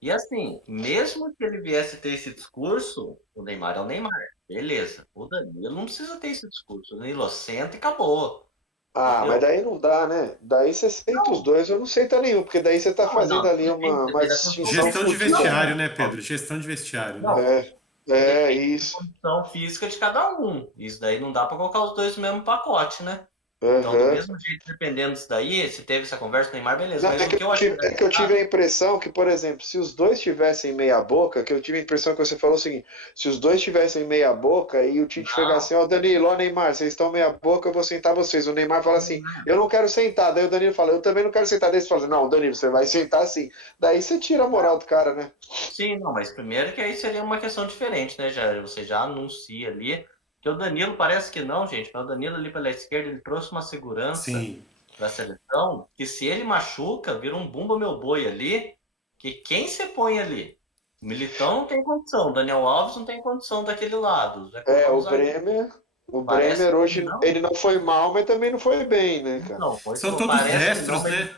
E assim, mesmo que ele viesse ter esse discurso, o Neymar é o Neymar. Beleza. O Danilo não precisa ter esse discurso. O Danilo senta e acabou. Ah, mas Entendeu? daí não dá, né? Daí você senta os Não, dois, eu não senta nenhum, porque daí você tá não, fazendo não. ali Tudo bem, uma depende da condição distinção Gestão de física. fodida, né? vestiário, né, Não, Pedro? Gestão de vestiário, né? não. É, Depende da isso. condição física de cada um. Isso daí não dá para colocar os dois no mesmo pacote, né? Então, do Aham. mesmo jeito, dependendo disso daí, se teve essa conversa, Neymar, beleza. Não, Mas o que eu achei é que eu tive engraçado, a impressão que, por exemplo, se os dois tivessem meia boca, que eu tive a impressão que você falou o seguinte: se os dois tivessem meia boca e o Tite chegar não, assim, ó, Danilo, ó, Neymar, vocês estão meia boca, eu vou sentar vocês. O Neymar fala assim, eu não quero sentar. Daí o Danilo fala, eu também não quero sentar. Daí você fala, não, Danilo, você vai sentar sim. Daí você tira a moral do cara, né? sim, não, mas primeiro que aí seria uma questão diferente, né? Você já anuncia ali. Que o Danilo parece que não, gente, mas o Danilo ali pela esquerda, ele trouxe uma segurança Sim. para a seleção que se ele machuca, vira um bumba meu boi ali, que quem você põe ali? O Militão não tem condição, o Daniel Alves não tem condição daquele lado, o Zé É, Culão o zagueiro. Bremer, o Parece Bremer que hoje não. ele não foi mal, mas também não foi bem, né, cara? Não, São todos parece que não, destros, mas né?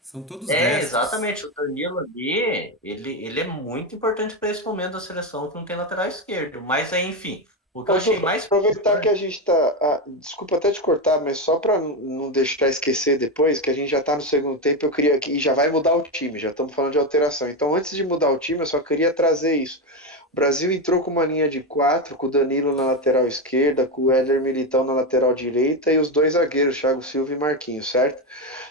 São todos é, destros. exatamente. O Danilo ali, ele é muito importante para esse momento da seleção que não tem lateral esquerdo. Mas aí, enfim, o que eu Ô, Du, achei mais aproveitar que preocupante. a gente tá. Desculpa até te cortar, mas só para não deixar esquecer depois, que a gente já tá no segundo tempo, eu queria que. E já vai mudar o time, já estamos falando de alteração. Então, antes de mudar o time, eu só queria trazer isso. O Brasil entrou com uma linha de quatro, com o Danilo na lateral esquerda, com o Éder Militão na lateral direita e os dois zagueiros, Thiago Silva e Marquinhos, certo?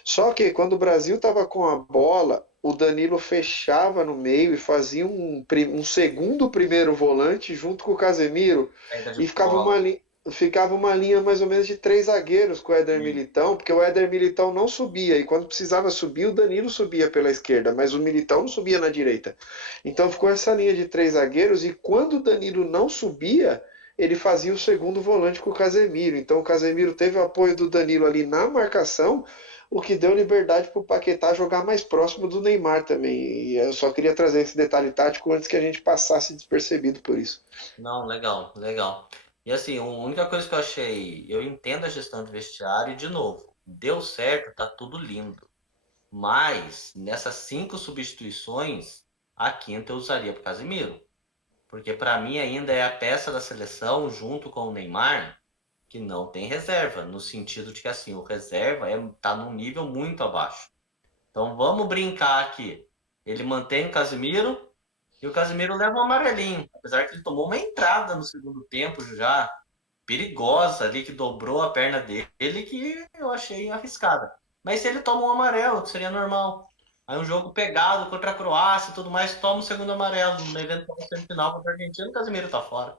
Só que quando o Brasil estava com a bola, o Danilo fechava no meio e fazia um segundo primeiro volante junto com o Casemiro Saída de e bola. ficava uma linha mais ou menos de três zagueiros com o Éder E, Militão, porque o Éder Militão não subia, e quando precisava subir, o Danilo subia pela esquerda, mas o Militão não subia na direita. Então ficou essa linha de três zagueiros, e quando o Danilo não subia, ele fazia o segundo volante com o Casemiro. Então o Casemiro teve o apoio do Danilo ali na marcação, o que deu liberdade para o Paquetá jogar mais próximo do Neymar também. E eu só queria trazer esse detalhe tático antes que a gente passasse despercebido por isso. não, legal, legal. E assim, a única coisa que eu achei, eu entendo a gestão de vestiário e, de novo, deu certo, tá tudo lindo. Mas, nessas 5 substituições, a quinta eu usaria pro Casemiro. Porque para mim ainda é a peça da seleção, junto com o Neymar, que não tem reserva, no sentido de que assim, o reserva tá num nível muito abaixo. Então vamos brincar aqui. Ele mantém o Casemiro e o Casemiro leva um amarelinho, apesar que ele tomou uma entrada no segundo tempo já perigosa ali que dobrou a perna dele que eu achei arriscada. Mas se ele toma um amarelo, seria normal. Aí um jogo pegado contra a Croácia e tudo mais, toma o segundo amarelo no eventual semifinal contra a Argentina, o Casemiro tá fora.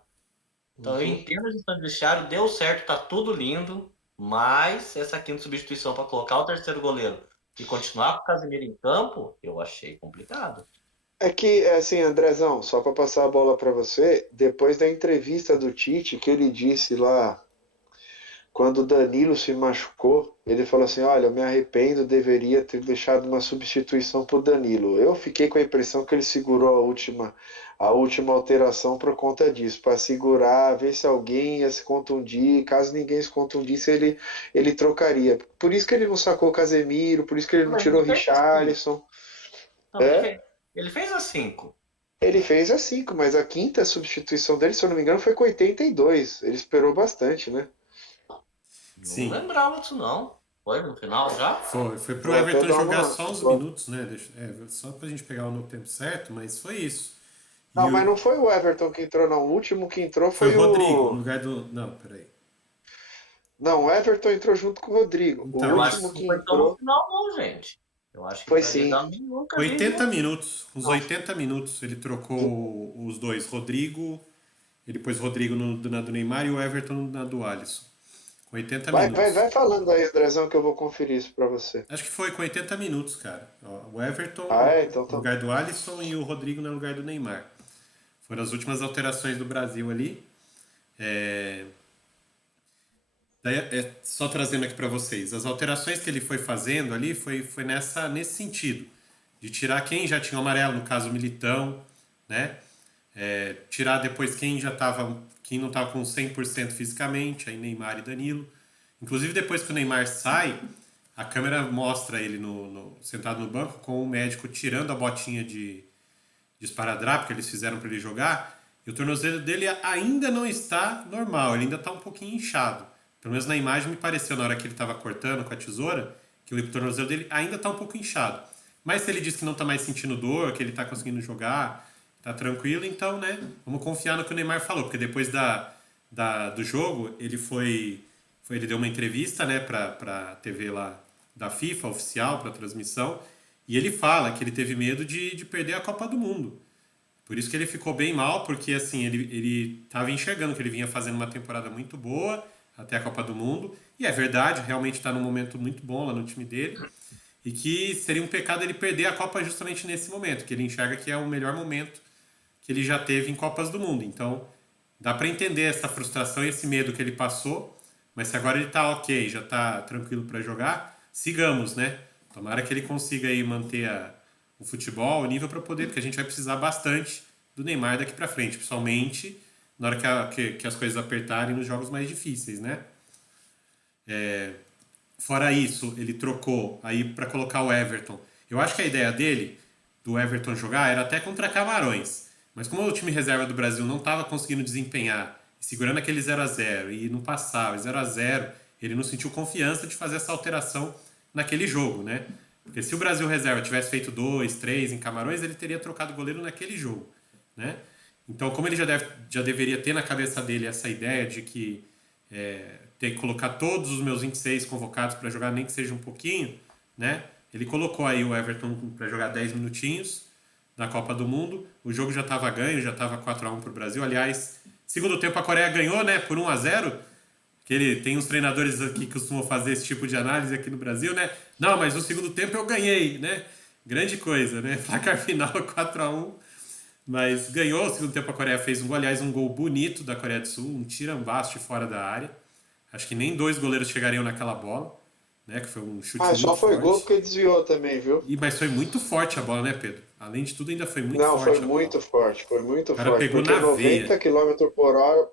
Então eu Uhum. entendo a gestão de vestiário, deu certo, tá tudo lindo, mas essa quinta substituição para colocar o terceiro goleiro, e continuar com o Casemiro em campo, eu achei complicado. É que, assim, Andrezão, só para passar a bola para você, depois da entrevista do Tite, que ele disse lá, quando o Danilo se machucou, ele falou assim: Olha, eu me arrependo, deveria ter deixado uma substituição para o Danilo. Eu fiquei com a impressão que ele segurou a última alteração por conta disso, para segurar, ver se alguém ia se contundir. Caso ninguém se contundisse, ele trocaria. Por isso que ele não sacou o Casemiro, por isso que ele não Mas tirou ele o fez assim. Richarlison. Não, É? ele fez as 5. Ele fez a 5, mas a quinta substituição dele, se eu não me engano, foi com 82. Ele esperou bastante, né? Não Sim. lembrava disso, não. Foi no final já? Foi pro Vou até Everton dar jogar uma. só uns vou- minutos, né? Só pra gente pegar no tempo certo, mas foi isso. Não, E mas não foi o Everton que entrou, não. O último que entrou foi o foi Rodrigo, no o. lugar do. Não, peraí. Não, o Everton entrou junto com o Rodrigo. O Então, Eu acho que último não que foi tão no entrou final, não, gente. Eu acho que foi foi ali sim. da minuto ali, 80 viu? minutos, uns Não, 80 minutos, ele trocou os dois, Rodrigo, ele pôs Rodrigo na do Neymar e o Everton na do Alisson. Com 80 vai, vai, minutos. vai falando aí, Andrezão, que eu vou conferir isso pra você. Acho que foi com 80 minutos, cara. Ó, o Ah, Everton é? Então no tá bom. lugar do Alisson e o Rodrigo no lugar do Neymar. Foram as últimas alterações do Brasil ali. É, daí, só trazendo aqui para vocês, as alterações que ele foi fazendo ali foi nesse sentido, de tirar quem já tinha o amarelo, no caso o Militão, né? Tirar depois quem não estava com 100% fisicamente, aí Neymar e Danilo. Inclusive depois que o Neymar sai, a câmera mostra ele sentado no banco com o médico tirando a botinha de esparadrapo que eles fizeram para ele jogar, e o tornozelo dele ainda não está normal, ele ainda está um pouquinho inchado. Pelo menos na imagem me pareceu, na hora que ele estava cortando com a tesoura, que o tornozelo dele ainda está um pouco inchado. Mas se ele diz que não está mais sentindo dor, que ele está conseguindo jogar, está tranquilo, então, né, vamos confiar no que o Neymar falou, porque depois do jogo, ele deu uma entrevista, né, para a TV lá da FIFA, oficial, para transmissão, e ele fala que ele teve medo de perder a Copa do Mundo. Por isso que ele ficou bem mal, porque assim, ele estava enxergando que ele vinha fazendo uma temporada muito boa até a Copa do Mundo. E é verdade, realmente está num momento muito bom lá no time dele. E que seria um pecado ele perder a Copa justamente nesse momento, que ele enxerga que é o melhor momento que ele já teve em Copas do Mundo. Então, dá para entender essa frustração e esse medo que ele passou. Mas se agora ele está ok, já está tranquilo para jogar, sigamos, né? Tomara que ele consiga aí manter o futebol, o nível para poder, porque a gente vai precisar bastante do Neymar daqui para frente, principalmente na hora que as coisas apertarem nos jogos mais difíceis, né? Fora isso, ele trocou aí para colocar o Everton. Eu acho que a ideia dele, do Everton jogar, era até contra Camarões. Mas como o time reserva do Brasil não estava conseguindo desempenhar, segurando aquele 0-0 e não passava, 0-0, ele não sentiu confiança de fazer essa alteração naquele jogo, né? Porque se o Brasil reserva tivesse feito 2, 3 em Camarões, ele teria trocado o goleiro naquele jogo, né? Então, como ele já deveria ter na cabeça dele essa ideia de que ter que colocar todos os meus 26 convocados para jogar, nem que seja um pouquinho, né? Ele colocou aí o Everton para jogar 10 minutinhos na Copa do Mundo. O jogo já estava ganho, já estava 4-1 para o Brasil. Aliás, segundo tempo a Coreia ganhou, né? Por 1-0. Que ele tem uns treinadores aqui que costumam fazer esse tipo de análise aqui no Brasil, né? Não, mas no segundo tempo eu ganhei, né? Grande coisa, né? Placar final 4-1. Mas ganhou, o segundo tempo a Coreia fez aliás, um gol bonito da Coreia do Sul, um tirambaço de fora da área. Acho que nem dois goleiros chegariam naquela bola, né? Que foi um chute Ah, só muito foi gol forte. porque desviou também, viu? Mas foi muito forte a bola, né, Pedro? Além de tudo, ainda foi muito Não, foi forte a bola. muito forte, foi muito O cara forte, pegou porque na veia. 90 km/h,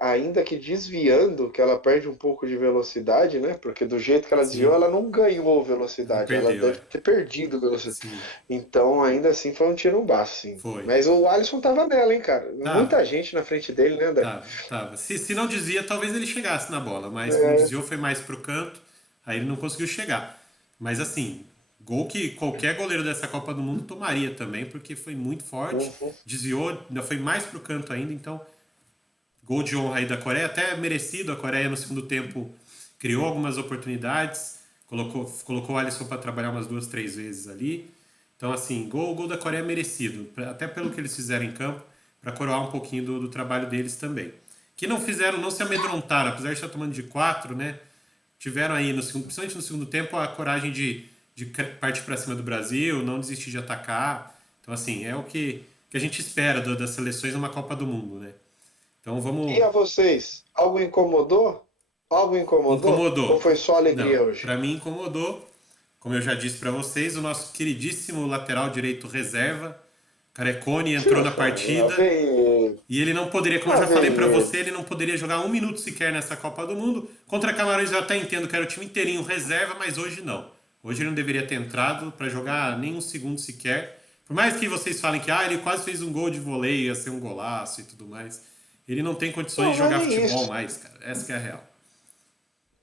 ainda que desviando, que ela perde um pouco de velocidade, né? Porque do jeito que ela desviou, Sim, ela não ganhou ela velocidade, ela perdeu, deve ter perdido velocidade. Sim, Então, ainda assim, foi um tirambaço, sim. foi. Mas o Alisson tava nela, hein, cara? Tava, Muita gente na frente dele, né, André? tava. Se não desvia, talvez ele chegasse na bola, mas como É, desviou, foi mais pro canto, aí ele não conseguiu chegar. Mas assim, gol que qualquer goleiro dessa Copa do Mundo tomaria também, porque foi muito forte, uhum. desviou, ainda foi mais pro canto ainda, então gol de honra aí da Coreia, até merecido. A Coreia no segundo tempo criou algumas oportunidades, colocou o Alisson para trabalhar umas 2, 3 vezes ali. Então, assim, gol da Coreia merecido, até pelo que eles fizeram em campo, para coroar um pouquinho do trabalho deles também. Que não se amedrontaram, apesar de estar tomando de 4, né? tiveram aí, principalmente no segundo tempo, a coragem de partir para cima do Brasil, não desistir de atacar. Então, assim, é o que a gente espera das seleções numa Copa do Mundo, né? Então, E vamos... a vocês? Algo incomodou? Algo incomodou? Ou Incomodou. foi só Não, alegria hoje? para mim incomodou. Como eu já disse para vocês, o nosso queridíssimo lateral direito reserva, Carecone, entrou na Lá partida vem ele. e ele não poderia, como eu Lá já falei vem para ele. você, ele não poderia jogar um minuto sequer nessa Copa do Mundo. Contra Camarões eu até entendo que era o time inteirinho reserva, mas hoje não. Hoje ele não deveria ter entrado para jogar nem um segundo sequer. Por mais que vocês falem que ele quase fez um gol de voleio, ia ser um golaço e tudo mais, ele não tem condições Não, de não é jogar nem futebol isso. mais, cara. Essa que é a real.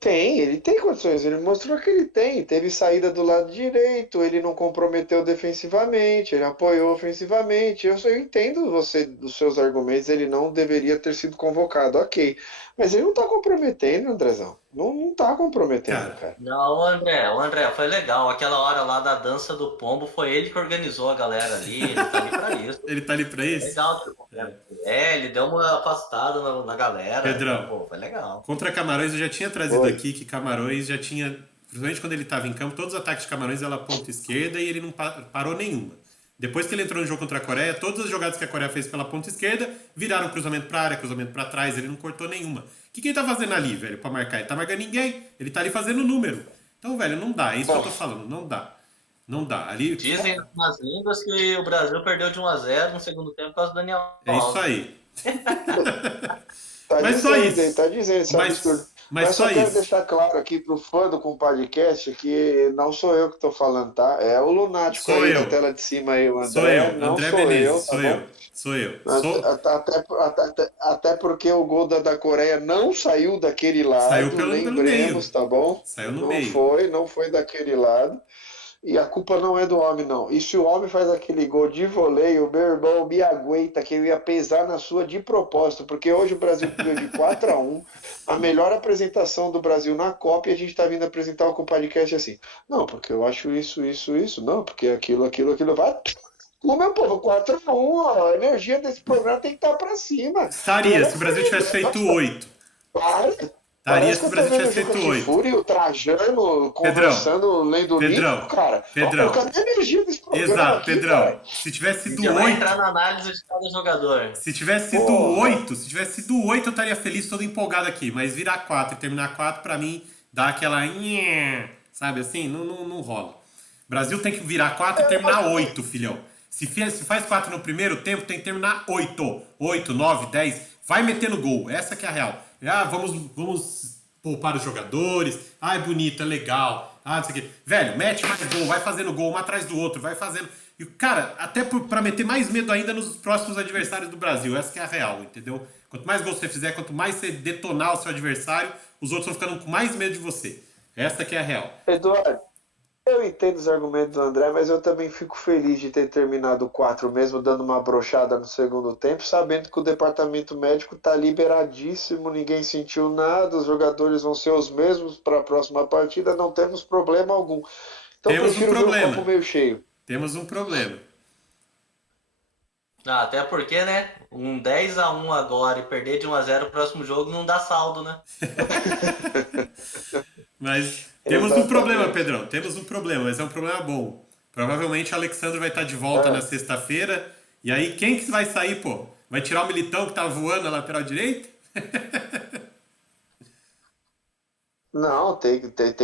Tem, ele tem condições, ele mostrou que ele tem. Teve saída do lado direito, ele não comprometeu defensivamente, ele apoiou ofensivamente. Eu entendo você dos seus argumentos, ele não deveria ter sido convocado, ok. Mas ele não tá comprometendo, Andrezão. Não tá comprometendo, Cara, cara. Não, o André, foi legal. Aquela hora lá da dança do pombo, foi ele que organizou a galera ali, ele tá ali pra isso. ele tá ali pra isso? Legal. Ele deu uma afastada na galera. Pedrão, Pô, foi legal. contra Camarões eu já tinha trazido Oi. aqui que Camarões já tinha, principalmente quando ele estava em campo, todos os ataques de Camarões ela ponta esquerda e ele não parou nenhuma. Depois que ele entrou no jogo contra a Coreia, todas as jogadas que a Coreia fez pela ponta esquerda viraram cruzamento pra área, cruzamento pra trás, ele não cortou nenhuma. O que ele tá fazendo ali, velho, pra marcar? Ele tá marcando ninguém, ele tá ali fazendo número. Então, velho, não dá, é isso que eu tô falando, não dá. Não dá. Ali Dizem nas línguas que o Brasil perdeu de 1-0 no segundo tempo por causa do Daniel é isso Alves. aí. Tá Mas só dizendo, isso. ele tá dizendo, isso é um absurdo. Mas Mas só só quero isso. deixar claro aqui pro fã do podcast que não sou eu que tô falando, tá? É o lunático Sou aí eu. da tela de cima aí, o André. Sou eu, Não André sou Menezes, eu, tá sou bom? eu. Sou eu. Sou... Até porque o gol da Coreia não saiu daquele Saiu lado, pelo lembremos, meio. tá bom? Saiu no Não meio. foi, não foi daquele lado. E a culpa não é do homem, não. E se o homem faz aquele gol de voleio, meu irmão me aguenta que eu ia pesar na sua de propósito, porque hoje o Brasil ganhou de 4-1, a melhor apresentação do Brasil na Copa, e a gente está vindo apresentar com o podcast assim. Não, porque eu acho isso. Não, porque aquilo vai. O meu povo, 4-1, ó, a energia desse programa tem que estar para cima. Estaria, se o Brasil tivesse feito 8. Para. Estaria Parece se que o eu tô Brasil vendo o tivesse Juca feito 8. Kfouri, o Trajano conversando, lendo o livro, cara. Pedrão. Cadê a energia desse programa Exato, aqui, Pedrão. cara? Se tivesse sido Já vai 8. entrar na análise de cada jogador. Se tivesse sido Porra. 8, eu estaria feliz, todo empolgado aqui. Mas virar 4 e terminar 4, pra mim, dá aquela. Sabe assim? Não rola. O Brasil tem que virar 4 e terminar 8, filhão. Se faz 4 no primeiro tempo, tem que terminar 8. 8, 9, 10. Vai metendo gol. Essa que é a real. Vamos poupar os jogadores. É bonito, é legal. Não sei o quê. Velho, mete mais gol, vai fazendo gol um atrás do outro, vai fazendo. E, cara, até pra meter mais medo ainda nos próximos adversários do Brasil. Essa que é a real, entendeu? Quanto mais gols você fizer, quanto mais você detonar o seu adversário, os outros vão ficando com mais medo de você. Essa que é a real. Eduardo, eu entendo os argumentos do André, mas eu também fico feliz de ter terminado o 4 mesmo, dando uma brochada no segundo tempo, sabendo que o departamento médico está liberadíssimo, ninguém sentiu nada, os jogadores vão ser os mesmos para a próxima partida, não temos problema algum. Então Temos um prefiro ver o problema. copo meio cheio. Temos um problema. Até porque, né? Um 10-1 agora e perder de 1-0 o próximo jogo não dá saldo, né? Mas temos um problema, Exatamente. Pedrão. Temos um problema, mas é um problema bom. Provavelmente o Alexandre vai estar de volta na sexta-feira. E aí, quem que vai sair, pô? Vai tirar o Militão que tá voando na lateral direita? Não, tem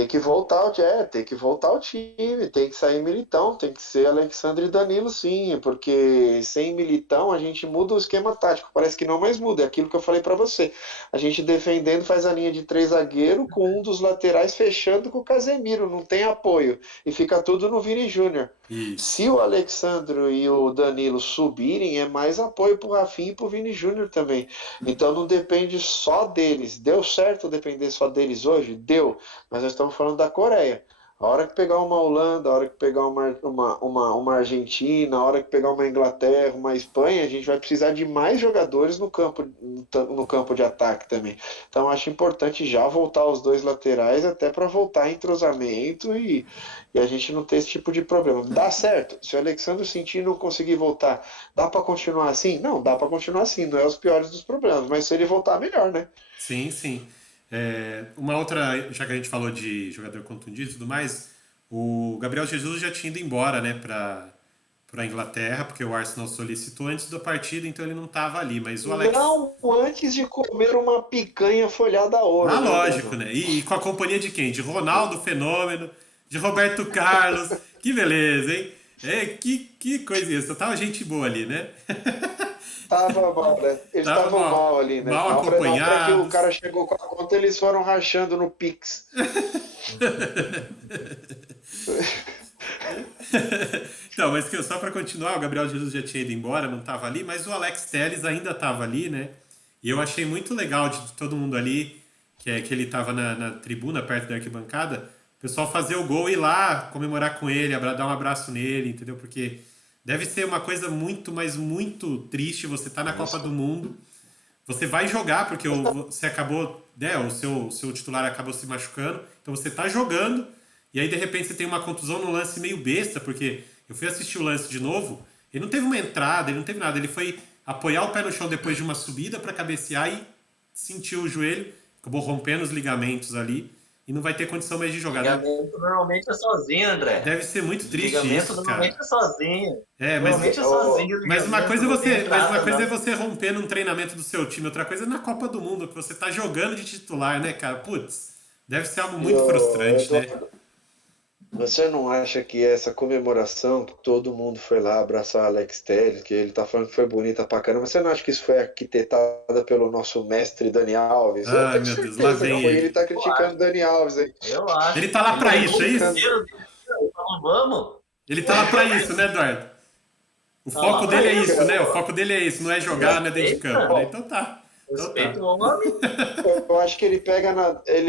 que voltar tem que voltar o time, tem que sair Militão, tem que ser Alexandre e Danilo, sim, porque sem Militão a gente muda o esquema tático, parece que não mais muda, é aquilo que eu falei pra você. A gente defendendo faz a linha de 3 zagueiros com um dos laterais fechando com o Casemiro, não tem apoio, e fica tudo no Vini Júnior. Isso. Se o Alexandre e o Danilo subirem, é mais apoio pro Rafinha e pro Vini Júnior também. Então não depende só deles. Deu certo depender só deles hoje? Deu. Mas nós estamos falando da Coreia. A hora que pegar uma Holanda, a hora que pegar uma Argentina, a hora que pegar uma Inglaterra, uma Espanha, a gente vai precisar de mais jogadores no campo de ataque também. Então acho importante já voltar os dois laterais até para voltar em entrosamento e a gente não ter esse tipo de problema. Dá certo. Se o Alexandre sentir não conseguir voltar, dá para continuar assim? Não, dá para continuar assim. Não é os piores dos problemas, mas se ele voltar, melhor, né? Sim, sim. Uma outra, já que a gente falou de jogador contundido e tudo mais, o Gabriel Jesus já tinha ido embora, né, para Inglaterra, porque o Arsenal solicitou antes da partida, então ele não estava ali. Mas o Alex. Não antes de comer uma picanha folhada a ouro, Ah, né, lógico, Bruno? né? E com a companhia de quem? De Ronaldo Fenômeno, de Roberto Carlos. Que beleza, hein? Que coisa isso. Tava gente boa ali, né? Tava mal, né? Eles Tava estavam mal ali, né? mal Na hora que o acompanhados. cara chegou com a conta, eles foram rachando no Pix. Então, mas só para continuar, o Gabriel Jesus já tinha ido embora, não estava ali, mas o Alex Telles ainda estava ali, né? E eu achei muito legal de todo mundo ali, que ele estava na tribuna, perto da arquibancada, o pessoal fazer o gol e ir lá comemorar com ele, dar um abraço nele, entendeu? Porque deve ser uma coisa muito, mas muito triste você estar na Copa do Mundo. Você vai jogar, porque você acabou, né, o seu titular acabou se machucando, então você tá jogando, e aí de repente você tem uma contusão num lance meio besta, porque eu fui assistir o lance de novo, ele não teve uma entrada, ele não teve nada, ele foi apoiar o pé no chão depois de uma subida para cabecear e sentiu o joelho, acabou rompendo os ligamentos ali, e não vai ter condição mais de jogar. Ligamento normalmente é sozinho, André. Deve ser muito triste Ligamento isso, normalmente cara. é sozinho. Mas, Normalmente é sozinho. mas uma coisa é Não tem é entrada, você romper num treinamento do seu time, outra coisa é na Copa do Mundo, que você tá jogando de titular, né, cara? Putz, deve ser algo E muito frustrante, né? Eduardo, você não acha que essa comemoração, que todo mundo foi lá abraçar o Alex Telles, que ele tá falando que foi bonita pra caramba, você não acha que isso foi arquitetada pelo nosso mestre Dani Alves? Eu Ai, tenho meu Deus, lá certeza que vem foi. Ele ele. tá Eu acho. criticando Dani Alves aí. Eu acho. Ele tá lá Ele pra pegou isso, o é Criticando. isso? inteiro dele. Ele falou, vamos. Ele tá lá pra isso, né, Eduardo? O Tá lá foco pra dele é isso, isso, né? O pô. foco dele é isso, não é jogar, não é dentro de campo, né? Respeita. Então tá. Então Respeita tá. o homem. Eu acho que ele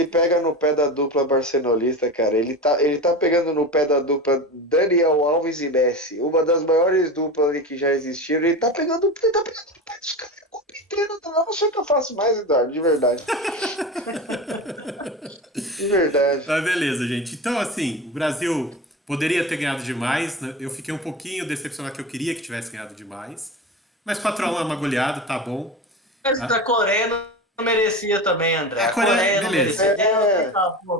pega no pé da dupla barcelonista, cara. Ele tá pegando no pé da dupla Daniel Alves e Messi, uma das maiores duplas ali que já existiram. Ele tá pegando no pé dos caras a Copa inteira. Eu não sei o que eu faço mais, Eduardo, de verdade. De verdade. Mas beleza, gente. Então, assim, o Brasil poderia ter ganhado demais, né? Eu fiquei um pouquinho decepcionado que eu queria que tivesse ganhado demais. Mas 4-1 é uma goleada, tá bom. Mas Ah, a Coreia não merecia também, André. a A Coreia, Coreia não beleza. merecia. É,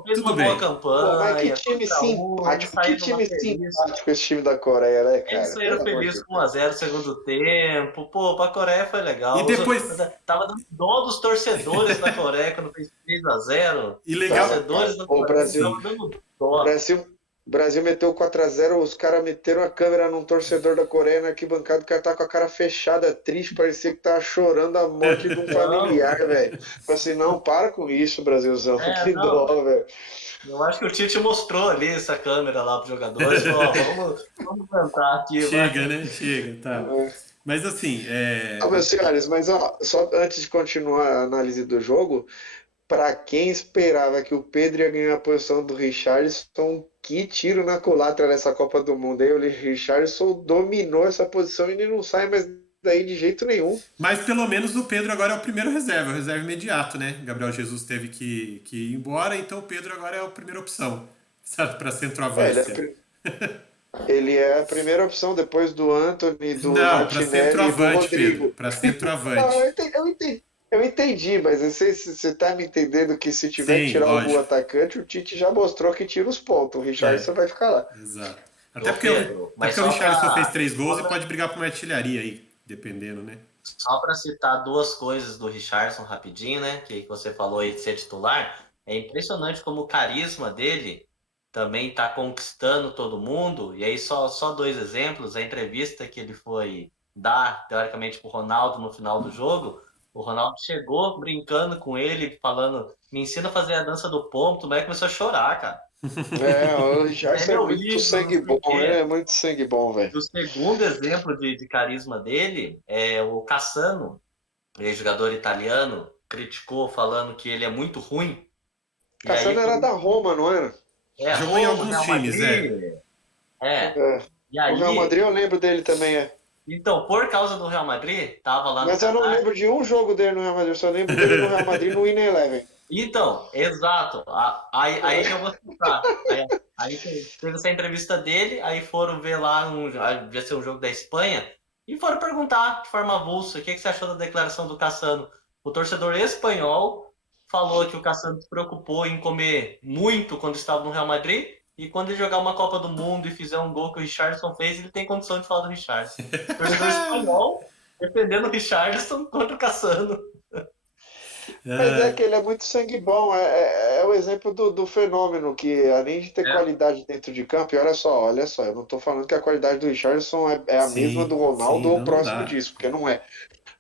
Fez Tudo uma boa bem. pô, mas que campanha, time 4-1, eles simpático, que saíram time feliz. simpático esse time da Coreia, né, Eles cara? saíram Pelo amor felizes de com 1-0 no segundo tempo. Pô, pra Coreia foi E legal. depois, Tava dando dó dos torcedores da Coreia quando fez 3-0. e Os legal, Tava, cara. torcedores da O Coreia Brasil, estavam dando O dó. Brasil, o Brasil meteu 4-0, os caras meteram a câmera num torcedor da Coreia na arquibancada, o cara tá com a cara fechada, triste, parecia que tava chorando a morte de um Não, familiar, velho. Falei assim, não, para com isso, Brasilzão, que não. dó, velho. Eu acho que o Tite mostrou ali essa câmera lá pros jogadores. Falou, ó, vamos cantar aqui, vai. chega, né? Chega, tá. Mas assim, Ó, meus senhores, mas ó, só antes de continuar a análise do jogo, pra quem esperava que o Pedro ia ganhar a posição do Richarlison, que tiro na culatra nessa Copa do Mundo aí. O Richarlison dominou essa posição e ele não sai mais daí de jeito nenhum. mas pelo menos o Pedro agora é o primeiro reserva, o reserva imediato, né? Gabriel Jesus teve que ir embora, então o Pedro agora é a primeira opção, sabe, para É, centroavância. ele é a primeira opção depois do Anthony, do Não, para Martinelli e do centroavante, Pedro, Rodrigo. para Não, centroavante. eu entendi, mas você tá me entendendo que se tiver que Sim, tirar algum lógico. atacante, o Tite já mostrou que tira os pontos. O É, Richarlison vai ficar lá. exato. Ô, Pedro, Até mas porque o Richarlison fez 3 gols e só pode brigar por uma artilharia aí, dependendo, né? pra citar duas coisas do Richarlison rapidinho, né? Que você falou aí de ser titular. É impressionante como o carisma dele também tá conquistando todo mundo. E aí, só dois exemplos. A entrevista que ele foi dar, teoricamente, pro Ronaldo no final do jogo. O Ronaldo chegou brincando com ele, falando: me ensina a fazer a dança do pombo. O moleque começou a chorar, cara. É, o É Richarlison é meu muito ídolo, não sangue sei o bom, ele quê. é muito sangue bom, velho. E o segundo exemplo de carisma dele é o Cassano, ex-jogador italiano, criticou falando que ele é muito ruim. E aí, Cassano era da Roma, não era? Jogou em Roma, alguns Real times, é. Madrid. É. É. E O Real aí, Madrid eu lembro dele também, é. então, por causa do Real Madrid, tava lá no Mas eu não Catar. lembro de um jogo dele no Real Madrid, eu só lembro dele no Real Madrid no Winning Eleven. Então, exato. Aí que eu vou citar. Aí teve essa entrevista dele, aí foram ver lá, devia ser um jogo da Espanha, e foram perguntar de forma avulsa o que você achou da declaração do Cassano. O torcedor espanhol falou que o Cassano se preocupou em comer muito quando estava no Real Madrid, e quando ele jogar uma Copa do Mundo e fizer um gol que o Richarlison fez, ele tem condição de falar do Richarlison. Torcedor espanhol defendendo o Richarlison contra o Cassano. Mas é que ele é muito sangue bom, é o exemplo do fenômeno, que além de ter qualidade dentro de campo, e olha só, eu não estou falando que a qualidade do Richarlison é a mesma do Sim, Ronaldo sim, ou não, não próximo dá. disso, porque não é.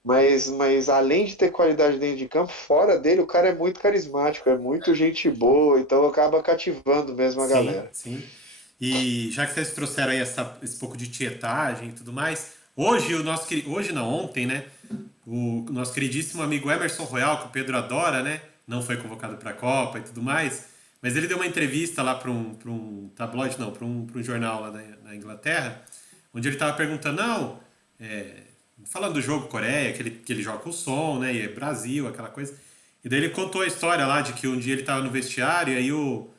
Mas além de ter qualidade dentro de campo, fora dele, o cara é muito carismático, é muito gente boa, então acaba cativando mesmo a Sim, galera. sim. E já que vocês trouxeram aí esse pouco de tietagem e tudo mais, hoje hoje não, ontem, né? O nosso queridíssimo amigo Emerson Royal, que o Pedro adora, né? Não foi convocado para a Copa e tudo mais, mas ele deu uma entrevista lá para um tabloide, não, para um jornal lá na Inglaterra, onde ele estava perguntando, não, é, falando do jogo Coreia, que ele joga com o som, né? E é Brasil, aquela coisa. E daí ele contou a história lá de que um dia ele estava no vestiário e aí o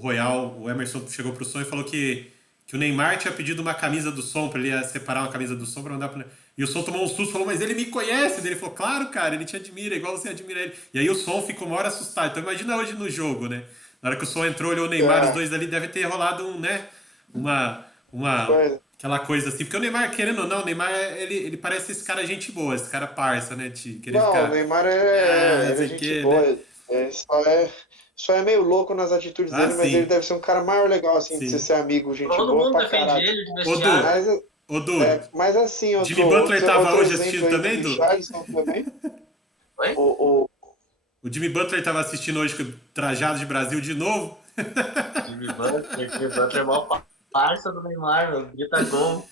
Royal, o Emerson chegou pro som e falou que o Neymar tinha pedido uma camisa do som, para ele ia separar uma camisa do som para mandar pro Neymar. E o som tomou um susto, falou, mas ele me conhece. Daí ele falou, claro, cara, ele te admira, igual você admira ele. E aí o som ficou uma hora assustado. Então imagina hoje no jogo, né? Na hora que o som entrou, olhou o Neymar, os É, dois ali, deve ter rolado uma, foi, aquela coisa assim. Porque o Neymar, querendo ou não, o Neymar, ele parece esse cara gente boa, esse cara parça, né? De querer não, o ficar, Neymar não ele é sei o gente quê, né? boa, só é meio louco nas atitudes Ah, dele, mas ele sim, deve ser um cara mais legal, assim, de você sim. ser amigo, gente Todo boa mundo pra defende caralho. ele de Ô, Du, vestiário. Mas, ô, Du, mas assim, Jimmy Butler tava outro hoje exemplo assistindo aí do também, Du? Richarlison também, Oi? o, O Jimmy Butler tava assistindo hoje com o Trajado de Brasil de novo? Jimmy Butler é mó parça do Neymar, meu. Grita gol.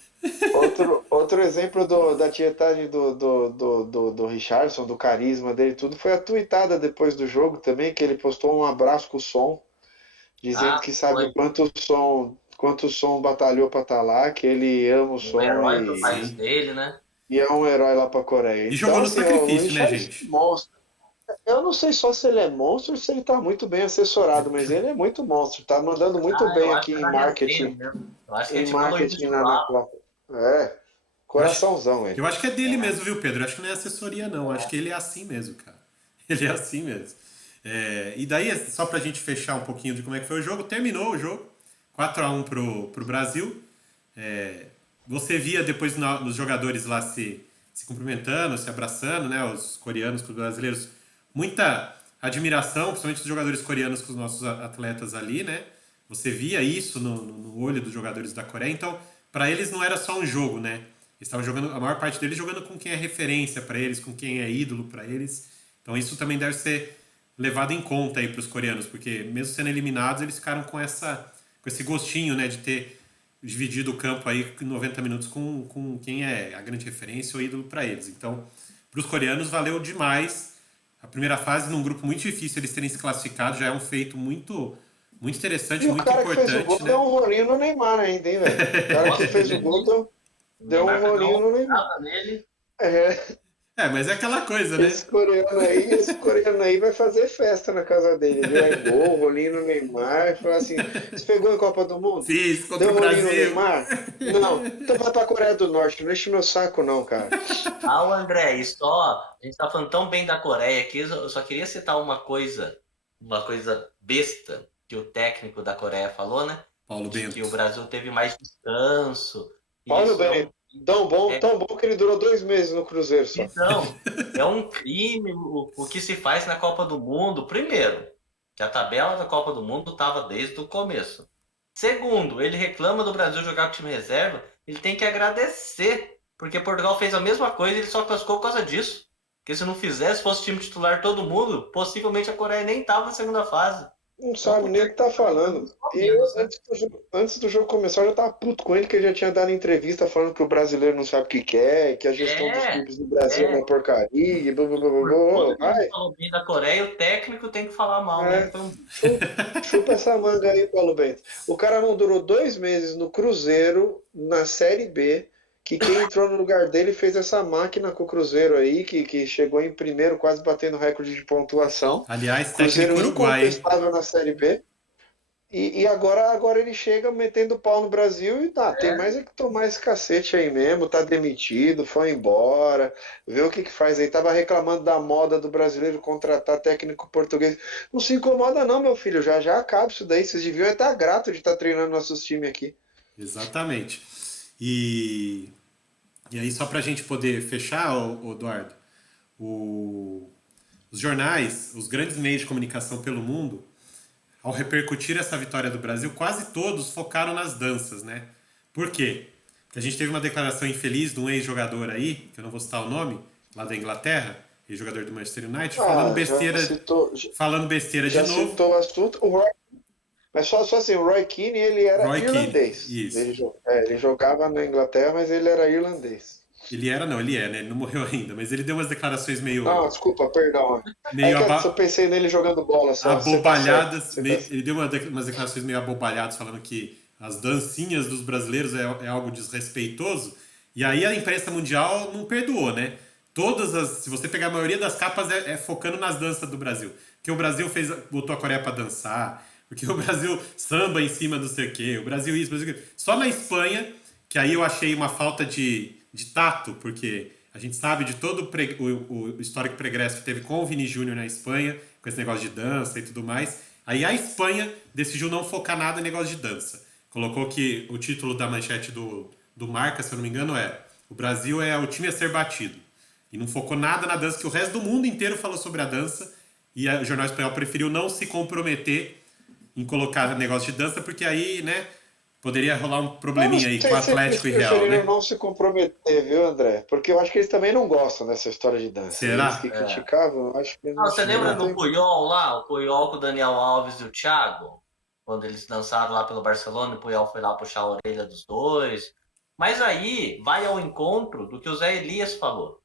outro exemplo da tietagem do Richarlison, do carisma dele, tudo, foi a tuitada depois do jogo também, que ele postou um abraço com o som, dizendo Ah, que sabe foi o quanto o som batalhou para estar lá, que ele ama o um som herói pro país Sim. dele, né? e é um herói lá para a Coreia. E Então, jogou no assim, o sacrifício, né, Richarlison é um gente? monstro. Eu não sei só se ele é monstro ou se ele está muito bem assessorado, mas ele é muito monstro, tá mandando muito Ah, eu bem acho aqui que é em na resenha marketing, mesmo. Eu acho que é em tipo a Luísa marketing na Chulapa. Copa. É, Eu acho, coraçãozão ele. eu acho que é dele mesmo, viu, Pedro? Eu acho que não é assessoria, não. Eu acho que ele é assim mesmo, cara. Ele é assim mesmo. É, e daí, só pra gente fechar um pouquinho de como é que foi o jogo, terminou o jogo, 4-1 pro Brasil. É, você via depois nos jogadores lá se cumprimentando, se abraçando, né? Os coreanos com os brasileiros. Muita admiração, principalmente os jogadores coreanos com os nossos atletas ali, né? Você via isso no olho dos jogadores da Coreia. Então, para eles não era só um jogo, né? Eles estavam jogando, a maior parte deles jogando com quem é referência para eles, com quem é ídolo para eles. Então, isso também deve ser levado em conta aí para os coreanos, porque mesmo sendo eliminados, eles ficaram com esse gostinho, né, de ter dividido o campo aí em 90 minutos com quem é a grande referência ou ídolo para eles. Então, para os coreanos valeu demais. A primeira fase, num grupo muito difícil, eles terem se classificado já é um feito muito interessante, E o muito cara que fez o importante, gol deu né? um rolinho no Neymar ainda, hein, velho? O cara que Nossa, fez o gol o deu um Neymar foi dar rolinho uma no Neymar. olhada nele. É, É, mas é aquela coisa, né? esse coreano aí vai fazer festa na casa dele, viu? Aí gol, rolinho no Neymar, e falar assim, você pegou em Copa do Mundo? Fiz contra Deu o rolinho no Brasil. Neymar? Não, então vai pra Coreia do Norte, não enche meu saco não, cara. Ah, o André, e só, a gente tá falando tão bem da Coreia aqui, eu só queria citar uma coisa besta que o técnico da Coreia falou, né? Paulo De que o Bento. Brasil teve mais descanso. E Olha o isso bem, tão bom que ele durou 2 meses no Cruzeiro só. então, é um crime o que se faz na Copa do Mundo. Primeiro, que a tabela da Copa do Mundo estava desde o começo. Segundo, ele reclama do Brasil jogar com time reserva, ele tem que agradecer, porque Portugal fez a mesma coisa e ele só classificou por causa disso. Porque se não fizesse, fosse time titular todo mundo, possivelmente a Coreia nem estava na segunda fase. Não Então, sabe por nem o que tá falando. E eu, menos, né? antes do jogo começar, eu já tava puto com ele, que ele já tinha dado entrevista falando que o brasileiro não sabe o que quer, que a gestão dos É, clubes do Brasil é é. uma porcaria, e blá, blá, blá, blá, Por blá. tudo que a gente falou bem da Coreia, o técnico tem que falar mal, né? É, Então, chupa essa manga aí, Paulo Bento. O cara não durou 2 meses no Cruzeiro, na Série B, que quem entrou no lugar dele fez essa máquina com o Cruzeiro aí, que chegou em primeiro, quase batendo recorde de pontuação. Aliás, técnico Cruzeiro uruguai, hein? incontestável na Série B. E agora ele chega metendo pau no Brasil e tá, tem mais é que tomar esse cacete aí mesmo, tá demitido, foi embora, vê o que que faz aí. Tava reclamando da moda do brasileiro contratar técnico português. Não se incomoda não, meu filho, já já acaba isso daí. Vocês deviam estar grato de estar treinando nossos times aqui. Exatamente. E, e aí, só para a gente poder fechar, Eduardo, o- os jornais, os grandes meios de comunicação pelo mundo, ao repercutir essa vitória do Brasil, quase todos focaram nas danças, né? Por quê? Porque a gente teve uma declaração infeliz de um ex-jogador aí, que eu não vou citar o nome, lá da Inglaterra, ex-jogador do Manchester United, Ah, já citou, falando besteira de já novo. citou o assunto. Mas só assim, o Roy Keane, ele era Roy Keane, irlandês. isso. Ele jogava na Inglaterra, mas ele era irlandês. Ele era, não, ele é, né? Ele não morreu ainda, mas ele deu umas declarações Não, desculpa, perdão. É meio que eu só pensei nele jogando bola só. Você tá certo. abobalhadas. Ele deu umas declarações meio abobalhadas, falando que as dancinhas dos brasileiros é algo desrespeitoso. E aí a imprensa mundial não perdoou, né? Se você pegar a maioria das capas, é focando nas danças do Brasil. Porque o Brasil botou a Coreia pra dançar, porque o Brasil samba em cima do sei o quê, o Brasil isso, o Brasil aquilo. Só na Espanha, que aí eu achei uma falta de tato, porque a gente sabe de todo o histórico pregresso que teve com o Vini Júnior na Espanha, com esse negócio de dança e tudo mais. Aí a Espanha decidiu não focar nada em negócio de dança. Colocou que o título da manchete do Marca, se eu não me engano, é o Brasil é o time a ser batido. E não focou nada na dança, que o resto do mundo inteiro falou sobre a dança. E o jornal espanhol preferiu não se comprometer em colocar negócio de dança, porque aí, né, poderia rolar um Não, probleminha aí com o eles Atlético e Real, preferiram né? não se comprometer, viu, André? Porque eu acho que eles também não gostam dessa história de dança. Eles que Será? É. criticavam, eu acho que Ah, você lembra não do tem. Puyol lá? O Puyol com o Daniel Alves e o Thiago? Quando eles dançaram lá pelo Barcelona, o Puyol foi lá puxar a orelha dos dois. Mas aí vai ao encontro do que o Zé Elias falou.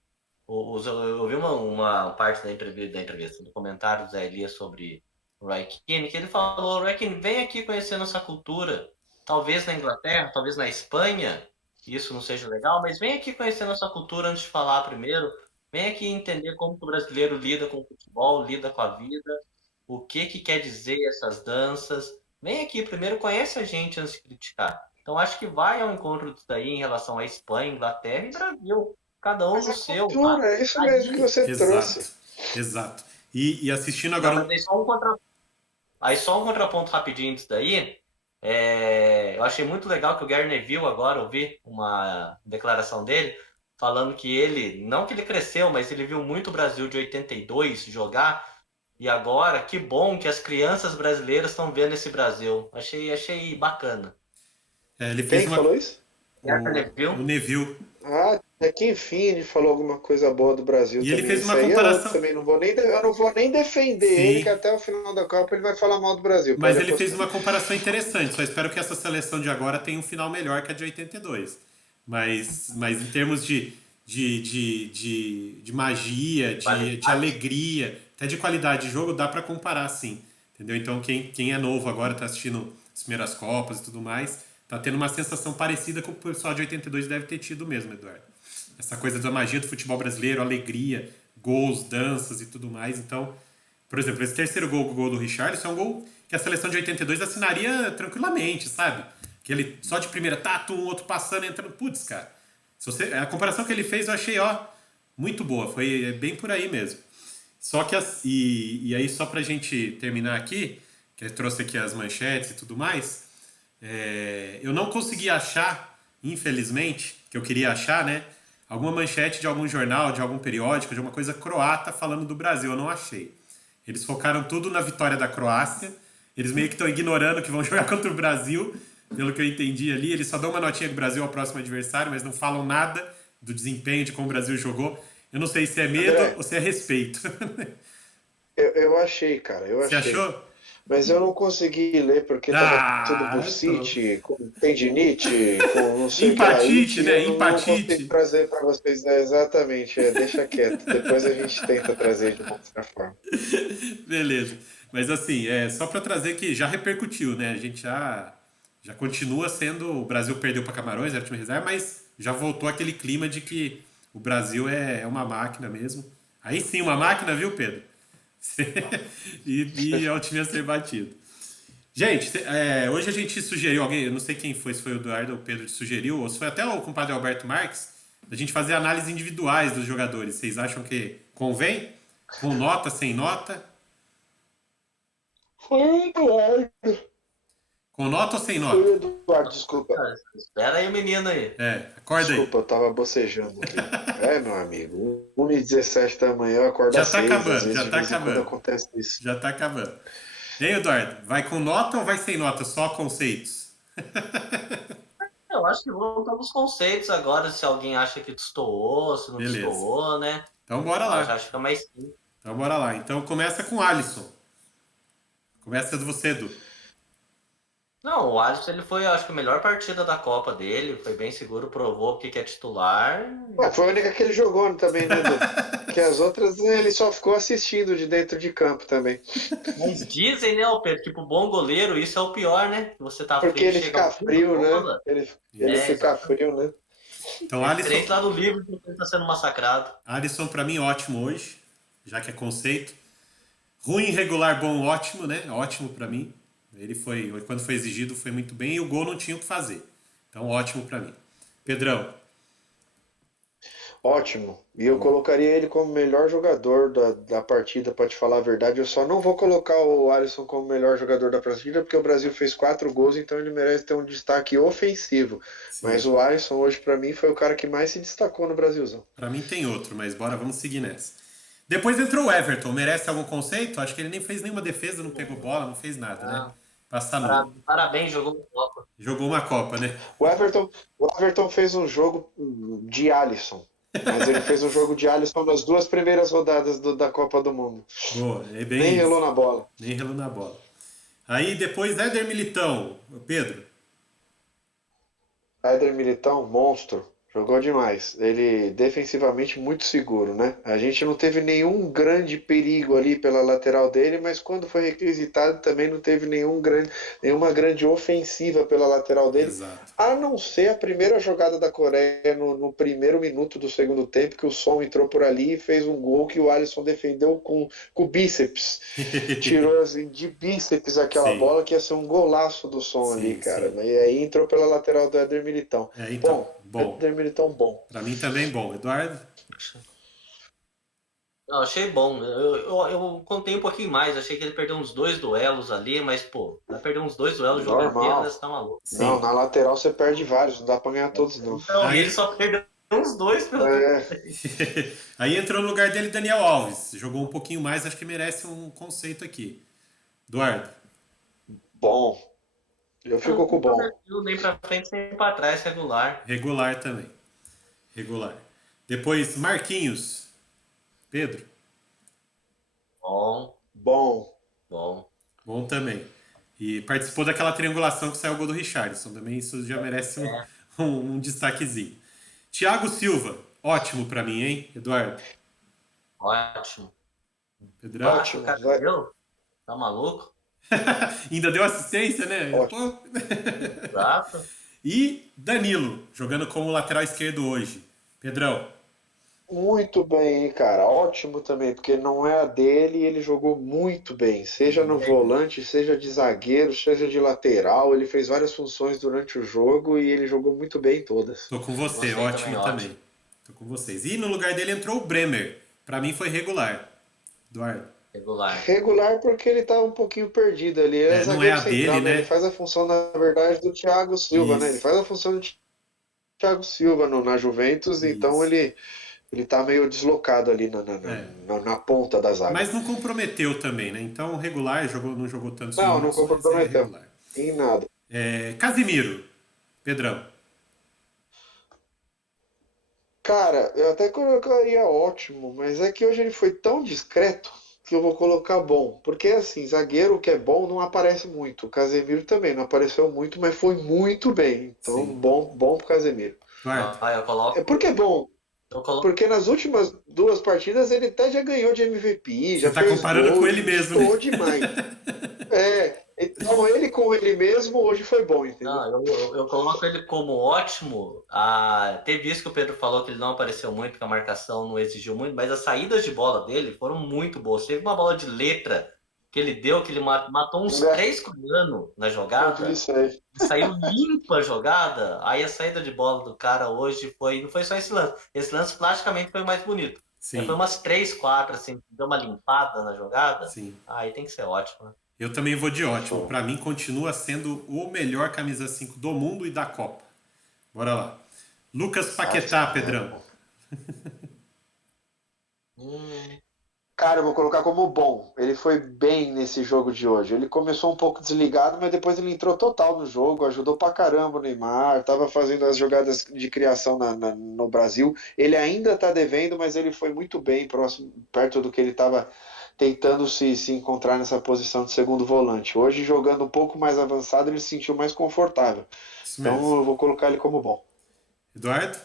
Eu vi uma parte da entrevista, do comentário do Zé Elias sobre o Roy Keane, que ele falou: Roy Keane, vem aqui conhecer nossa cultura. Talvez na Inglaterra, talvez na Espanha, isso não seja legal, mas vem aqui conhecer nossa cultura antes de falar primeiro. Vem aqui entender como que o brasileiro lida com o futebol, lida com a vida, o que que quer dizer essas danças. Vem aqui primeiro, conhece a gente antes de criticar. Então acho que vai ao encontro disso daí em relação à Espanha, Inglaterra e Brasil. Cada um Mas no é seu. cultura, é isso mesmo que Aí, você Exato, trouxe. exato. E assistindo não, agora mas aí só um contraponto rapidinho disso daí. Eu achei muito legal que o Gary Neville agora, eu vi uma declaração dele falando que ele, não que ele cresceu, mas ele viu muito o Brasil de 82 jogar e agora, que bom que as crianças brasileiras estão vendo esse Brasil. Achei bacana. ele fez Quem que uma. falou isso? Gary O Neville, Neville. Ah, é que enfim ele falou alguma coisa boa do Brasil E ele também. fez Isso uma aí é outro comparação. também. Eu não vou nem defender ele, que Sim, até o final da Copa ele vai falar mal do Brasil. mas Pode ele fez apostar. uma comparação interessante. Só espero que essa seleção de agora tenha um final melhor que a de 82. Mas em termos de magia, de qualidade. alegria, até de qualidade de jogo, dá pra comparar sim. Entendeu? Então quem é novo agora, tá assistindo as primeiras Copas e tudo mais, tá tendo uma sensação parecida com o pessoal de 82 deve ter tido mesmo, Eduardo. Essa coisa da magia do futebol brasileiro, alegria, gols, danças e tudo mais. Então, por exemplo, esse terceiro gol do Richarlison é um gol que a seleção de 82 assinaria tranquilamente, sabe? Que ele só de primeira, tato, um outro passando, entrando. Putz, cara. A comparação que ele fez eu achei, ó, muito boa. Foi bem por aí mesmo. Só que, e aí, só pra gente terminar aqui, que eu trouxe aqui as manchetes e tudo mais, eu não consegui achar, infelizmente, que eu queria achar, né? Alguma manchete de algum jornal, de algum periódico, de alguma coisa croata falando do Brasil. Eu não achei. Eles focaram tudo na vitória da Croácia. Eles meio que estão ignorando que vão jogar contra o Brasil, pelo que eu entendi ali. Eles só dão uma notinha do Brasil ao próximo adversário, mas não falam nada do desempenho, de como o Brasil jogou. Eu não sei se é medo André, ou se é respeito. eu achei, cara, eu Você achei. achou? Mas eu não consegui ler porque tava tudo Ah, bursite, com tendinite, com não sei o que lá, empatite, it, né? eu não consigo Empatite. trazer para vocês. Exatamente, deixa quieto. Depois a gente tenta trazer de uma outra forma. Beleza. Mas assim, só para trazer que já repercutiu, né? A gente já continua sendo. O Brasil perdeu para Camarões, era o time reserva, mas já voltou aquele clima de que o Brasil é uma máquina mesmo. Aí sim, uma máquina, viu, Pedro? E é o time a ser batido. Gente, hoje a gente sugeriu, alguém, eu não sei quem foi, se foi o Eduardo ou o Pedro que sugeriu, ou se foi até o compadre Alberto Marques, a gente fazer análises individuais dos jogadores. Vocês acham que convém? Com nota, sem nota? Foi o Eduardo. Com nota ou sem Foi nota? o Eduardo, desculpa. Espera aí, menino aí. Acorda aí. Desculpa, eu tava bocejando aqui. Meu amigo, 1h17 da manhã, eu acordo Já às tá 6, às acabando, vezes já de tá vez em quando acabando. acontece isso. Já tá acabando. E aí, Eduardo, vai com nota ou vai sem nota? Só conceitos? Eu acho que vou para os conceitos agora, se alguém acha que destoou, se não Beleza. destoou, né? Então bora lá. Já fica mais simples. Então bora lá. Então começa com o Alisson. Começa de você, Edu. Não, o Alisson ele foi, acho que a melhor partida da Copa dele, foi bem seguro, provou que é titular. Foi a única que ele jogou também, né, Edu? Que as outras ele só ficou assistindo de dentro de campo também. Mas dizem, né, Pedro, tipo, bom goleiro, isso é o pior, né? Você tá Porque frio, ele chega fica frio, né? bola. Ele fica exatamente. frio, né? Então Diferente Alisson, lá do livro que ele tá sendo massacrado. Alisson para mim ótimo hoje, já que é conceito. Ruim, regular, bom, ótimo, né? Ótimo para mim. Ele foi, quando foi exigido, foi muito bem e o gol não tinha o que fazer. Então ótimo para mim. Pedrão. Ótimo. E eu colocaria ele como melhor jogador da partida, para te falar a verdade. Eu só não vou colocar o Alisson como melhor jogador da partida, porque o Brasil fez 4 gols, então ele merece ter um destaque ofensivo. Sim. Mas o Alisson hoje, para mim, foi o cara que mais se destacou no Brasilzão. Para mim tem outro, mas bora, vamos seguir nessa. Depois entrou o Everton. Merece algum conceito? Acho que ele nem fez nenhuma defesa, não pegou bola, não fez nada, né? Passa nulo. Parabéns, jogou com Copa. Jogou uma Copa, né? O Everton fez um jogo de Alisson. Mas ele fez um jogo de Alisson nas 2 primeiras rodadas da Copa do Mundo. Boa, é bem Nem isso. relou na bola. Nem relou na bola. Aí depois Éder Militão. Pedro. Éder Militão, monstro. Jogou demais. Ele defensivamente muito seguro, né? A gente não teve nenhum grande perigo ali pela lateral dele, mas quando foi requisitado também não teve nenhuma grande ofensiva pela lateral dele. Exato. A não ser a primeira jogada da Coreia no primeiro minuto do segundo tempo, que o Son entrou por ali e fez um gol que o Alisson defendeu com o bíceps. Tirou assim, de bíceps aquela Sim. bola, que ia ser um golaço do Son ali, cara. Sim. E aí entrou pela lateral do Éder Militão. Então, bom. Éder Militão bom. Pra mim também bom. Eduardo? Não, achei bom. Eu contei um pouquinho mais. Achei que ele perdeu uns 2 duelos ali, mas, pô, vai perder uns 2 duelos o jogo Normal. inteiro, né? Você tá maluco. Sim. Não, na lateral você perde vários, não dá pra ganhar todos, não. Então, Aí- ele só perdeu uns 2 pelo Aí entrou no lugar dele Daniel Alves. Jogou um pouquinho mais, acho que merece um conceito aqui. Eduardo? Bom. Eu fico com o bom. Nem pra frente, nem pra trás, regular. Regular também. Regular. Depois, Marquinhos. Pedro? Bom, Bom. bom. Bom também. E participou daquela triangulação que saiu o gol do Richarlison. Também isso já merece um destaquezinho. Thiago Silva. Ótimo pra mim, hein, Eduardo? Ótimo. Pedrão? Ótimo. O cara vai. deu? Tá maluco? Ainda deu assistência, né? Ótimo. Pô. Exato. E Danilo, jogando como lateral esquerdo hoje. Pedrão? Muito bem, cara. Ótimo também, porque não é a dele e ele jogou muito bem. Seja no volante, seja de zagueiro, seja de lateral. Ele fez várias funções durante o jogo e ele jogou muito bem em todas. Tô com você, Você ótimo também, também. Tô com vocês. E no lugar dele entrou o Bremer. Pra mim foi regular. Eduardo? Regular. Regular porque ele tá um pouquinho perdido ali. Ele é Não zagueiro é a central, dele, né? Ele faz a função, na verdade, do Thiago Silva, Isso. né? Ele faz a função do Thiago Silva na Juventus, então Isso. ele tá meio deslocado ali na ponta da zaga. Mas não comprometeu também, né? Então regular, não jogou tantos Não minutos, mas é comprometeu. regular. Em nada. Casimiro. Pedrão? Cara, eu até colocaria ótimo, mas é que hoje ele foi tão discreto que eu vou colocar bom. Porque assim, zagueiro que é bom não aparece muito. O Casemiro também não apareceu muito, mas foi muito bem. Então, Sim. bom pro Casemiro. Eduardo? Eu coloco. Por que bom? Eu coloco. Porque nas últimas 2 partidas ele até já ganhou de MVP, já Você tá fez comparando gol, com ele mesmo, né? destoou demais. Então ele com ele mesmo hoje foi bom, entendeu? Não, eu coloco ele como ótimo. Teve isso que o Pedro falou, que ele não apareceu muito, que a marcação não exigiu muito, mas as saídas de bola dele foram muito boas. Teve uma bola de letra que ele deu, que ele matou uns É. 3 coreanos na Eu vi jogada. isso aí. Saiu limpa a jogada. Aí a saída de bola do cara hoje foi. Não foi só esse lance. Esse lance praticamente foi o mais bonito. Foi Sim, umas 3, 4, assim, deu uma limpada na jogada. sim. Aí tem que ser ótimo, né? Eu também vou de ótimo. Show. Pra mim, continua sendo o melhor camisa 5 do mundo e da Copa. Bora lá. Lucas Paquetá, Pedrão. Cara, eu vou colocar como bom. Ele foi bem nesse jogo de hoje. Ele começou um pouco desligado, mas depois ele entrou total no jogo, ajudou pra caramba o Neymar, tava fazendo as jogadas de criação no Brasil. Ele ainda tá devendo, mas ele foi muito bem próximo, perto do que ele tava tentando se encontrar nessa posição de segundo volante. Hoje, jogando um pouco mais avançado, ele se sentiu mais confortável. Isso Então mesmo. eu vou colocar ele como bom. Eduardo?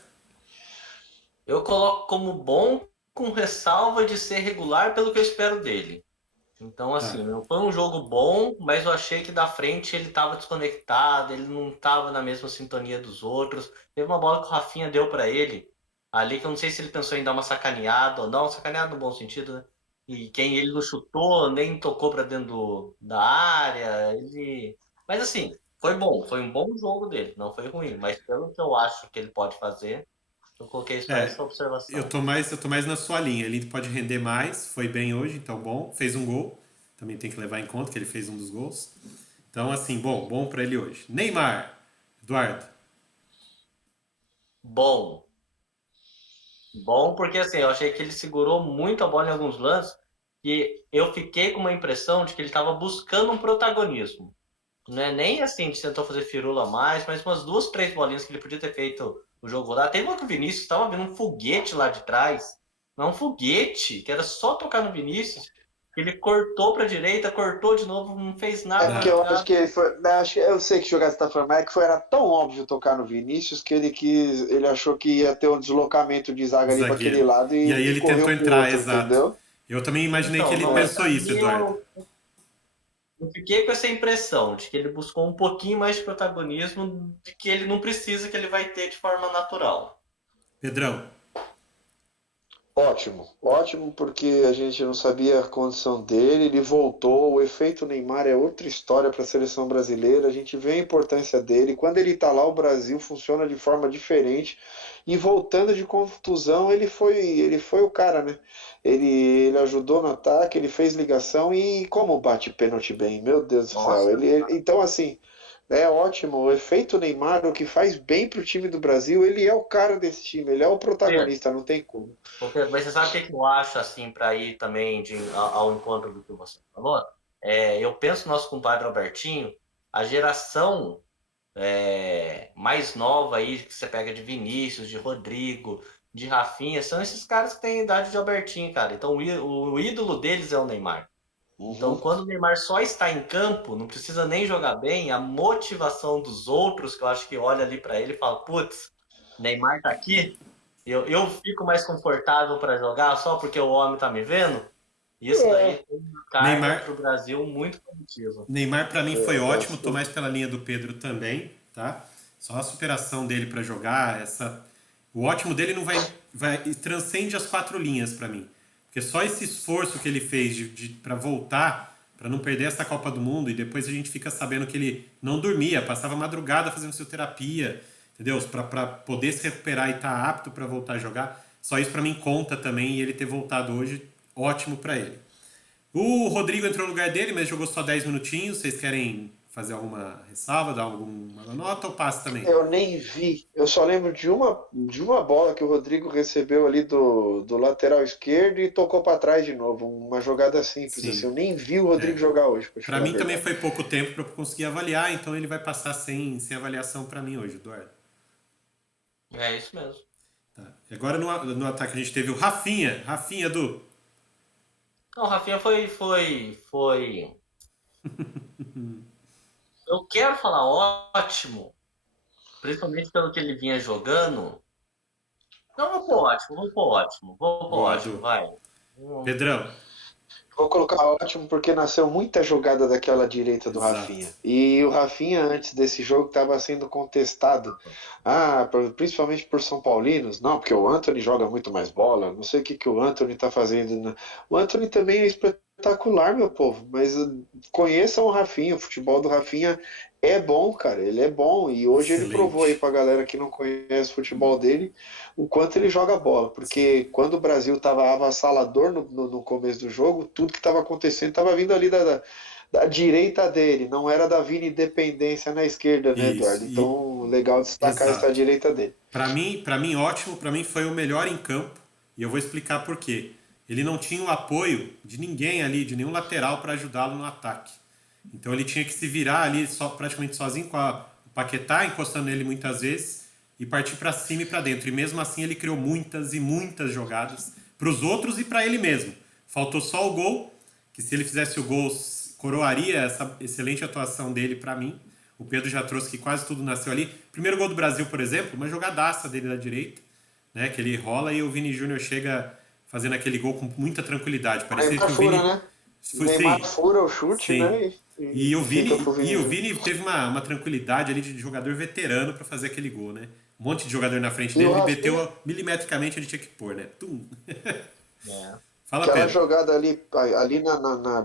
Eu coloco como bom, com ressalva de ser regular pelo que eu espero dele. Então, assim, Tá. não foi um jogo bom, mas eu achei que da frente ele estava desconectado, ele não estava na mesma sintonia dos outros. Teve uma bola que o Rafinha deu para ele, ali que eu não sei se ele pensou em dar uma sacaneada ou não, sacaneada no bom sentido, né? E quem ele não chutou, nem tocou para dentro da área, ele... Mas assim, foi bom, foi um bom jogo dele, não foi ruim, mas pelo que eu acho que ele pode fazer, eu coloquei só É, essa observação. eu tô mais na sua linha. Ele pode render mais, foi bem hoje, então bom. Fez um gol, também tem que levar em conta que ele fez um dos gols. Então, assim, bom pra ele hoje. Neymar, Eduardo. Bom. Bom, porque assim, eu achei que ele segurou muito a bola em alguns lances e eu fiquei com uma impressão de que ele estava buscando um protagonismo. Não é nem assim que tentou fazer firula a mais, mas umas 2, 3 bolinhas que ele podia ter feito o jogo lá. Teve uma que o Vinícius estava vendo um foguete lá de trás. Não, um foguete, que era só tocar no Vinícius. Ele cortou para a direita, cortou de novo, não fez É nada na porque eu acho jogada. que foi, né, eu sei que jogar você tá falando, mas é que foi, era tão óbvio tocar no Vinícius que ele achou que ia ter um deslocamento de zaga ali para aquele Zagueiro. lado E aí e ele tentou correu pro entrar, outro, exato. entendeu? Eu também imaginei que Então, ele não, mas pensou isso, ali Eduardo. eu fiquei com essa impressão de que ele buscou um pouquinho mais de protagonismo de que ele não precisa, que ele vai ter de forma natural. Pedrão, Ótimo, ótimo, porque a gente não sabia a condição dele, ele voltou, o efeito Neymar é outra história para a seleção brasileira, a gente vê a importância dele, quando ele está lá o Brasil funciona de forma diferente, e voltando de contusão ele foi o cara, né? Ele ajudou no ataque, ele fez ligação e como bate pênalti bem, meu Deus do céu, Nossa, então assim, é ótimo, o efeito Neymar, o que faz bem pro time do Brasil, ele é o cara desse time, ele é o Pedro, protagonista, não tem como. mas você sabe o que que eu acho, assim, para ir também ao encontro do que você falou? Eu penso no nosso compadre Albertinho, a geração mais nova aí, que você pega de Vinícius, de Rodrigo, de Rafinha, são esses caras que têm a idade de Albertinho, cara. Então o ídolo deles é o Neymar. Então, Uhum. quando o Neymar só está em campo, não precisa nem jogar bem, a motivação dos outros, que eu acho que olha ali para ele e fala: putz, Neymar tá aqui, eu fico mais confortável para jogar só porque o homem tá me vendo. Isso daí É, tem uma carga Neymar, para o Brasil muito positiva. Neymar para mim foi ótimo, tô bastante. mais pela linha do Pedro também, tá? Só a superação dele para jogar, o ótimo dele não vai transcende as 4 linhas para mim. Porque só esse esforço que ele fez para voltar, para não perder essa Copa do Mundo e depois a gente fica sabendo que ele não dormia, passava madrugada fazendo fisioterapia, entendeu? Para poder se recuperar e estar apto para voltar a jogar. Só isso para mim conta também e ele ter voltado hoje, ótimo para ele. O Rodrigo entrou no lugar dele, mas jogou só 10 minutinhos. Vocês querem fazer alguma ressalva, dar alguma nota ou passa também? Eu nem vi. Eu só lembro de uma bola que o Rodrigo recebeu ali do lateral esquerdo e tocou para trás de novo. Uma jogada simples assim. Sim. Eu nem vi o Rodrigo É. jogar hoje, para te Para falar a mim também verdade. foi pouco tempo para eu conseguir avaliar, então ele vai passar sem avaliação para mim hoje, Eduardo. É isso mesmo. Tá. E agora no ataque a gente teve o Rafinha. Rafinha, Edu. Não, o Rafinha foi. Eu quero falar ótimo, principalmente pelo que ele vinha jogando. Não, vou pôr Boa, ótimo, Edu. vai. Pedrão. Vou colocar ótimo porque nasceu muita jogada daquela direita do Exato. Rafinha. E o Rafinha, antes desse jogo, estava sendo contestado. Principalmente por São Paulinos. Não, porque o Antony joga muito mais bola. Não sei o que o Antony está fazendo. O Antony também é espetacular, meu povo. Mas conheçam o Rafinha, o futebol do Rafinha é bom, cara. Ele é bom. E hoje ele provou aí Excelente. pra galera que não conhece o futebol dele o quanto ele joga bola. Sim. Porque quando o Brasil tava avassalador no começo do jogo, tudo que tava acontecendo tava vindo ali da direita dele, não era da Vini Dependência na esquerda, né, Isso. Eduardo? Então, legal destacar essa Exato. direita dele. Para mim ótimo, para mim foi o melhor em campo e eu vou explicar por quê. Ele não tinha o apoio de ninguém ali, de nenhum lateral para ajudá-lo no ataque. Então ele tinha que se virar ali só, praticamente sozinho com o Paquetá encostando nele muitas vezes e partir para cima e para dentro. E mesmo assim ele criou muitas e muitas jogadas para os outros e para ele mesmo. Faltou só o gol, que se ele fizesse o gol coroaria essa excelente atuação dele para mim. O Pedro já trouxe que quase tudo nasceu ali. Primeiro gol do Brasil, por exemplo, uma jogadaça dele da direita, né, que ele rola e o Vini Júnior chega fazendo aquele gol com muita tranquilidade. Parecia Neymar que o fura, Vini né? foi Neymar sim, fura o chute, sim. né? E fica pro E Vini o Júnior. Vini teve uma tranquilidade ali de jogador veterano para fazer aquele gol, né? Um monte de jogador na frente E o dele, ele Rafinha, meteu milimetricamente onde tinha que pôr, né? Tum. É. Fala, aquela Pedro. jogada ali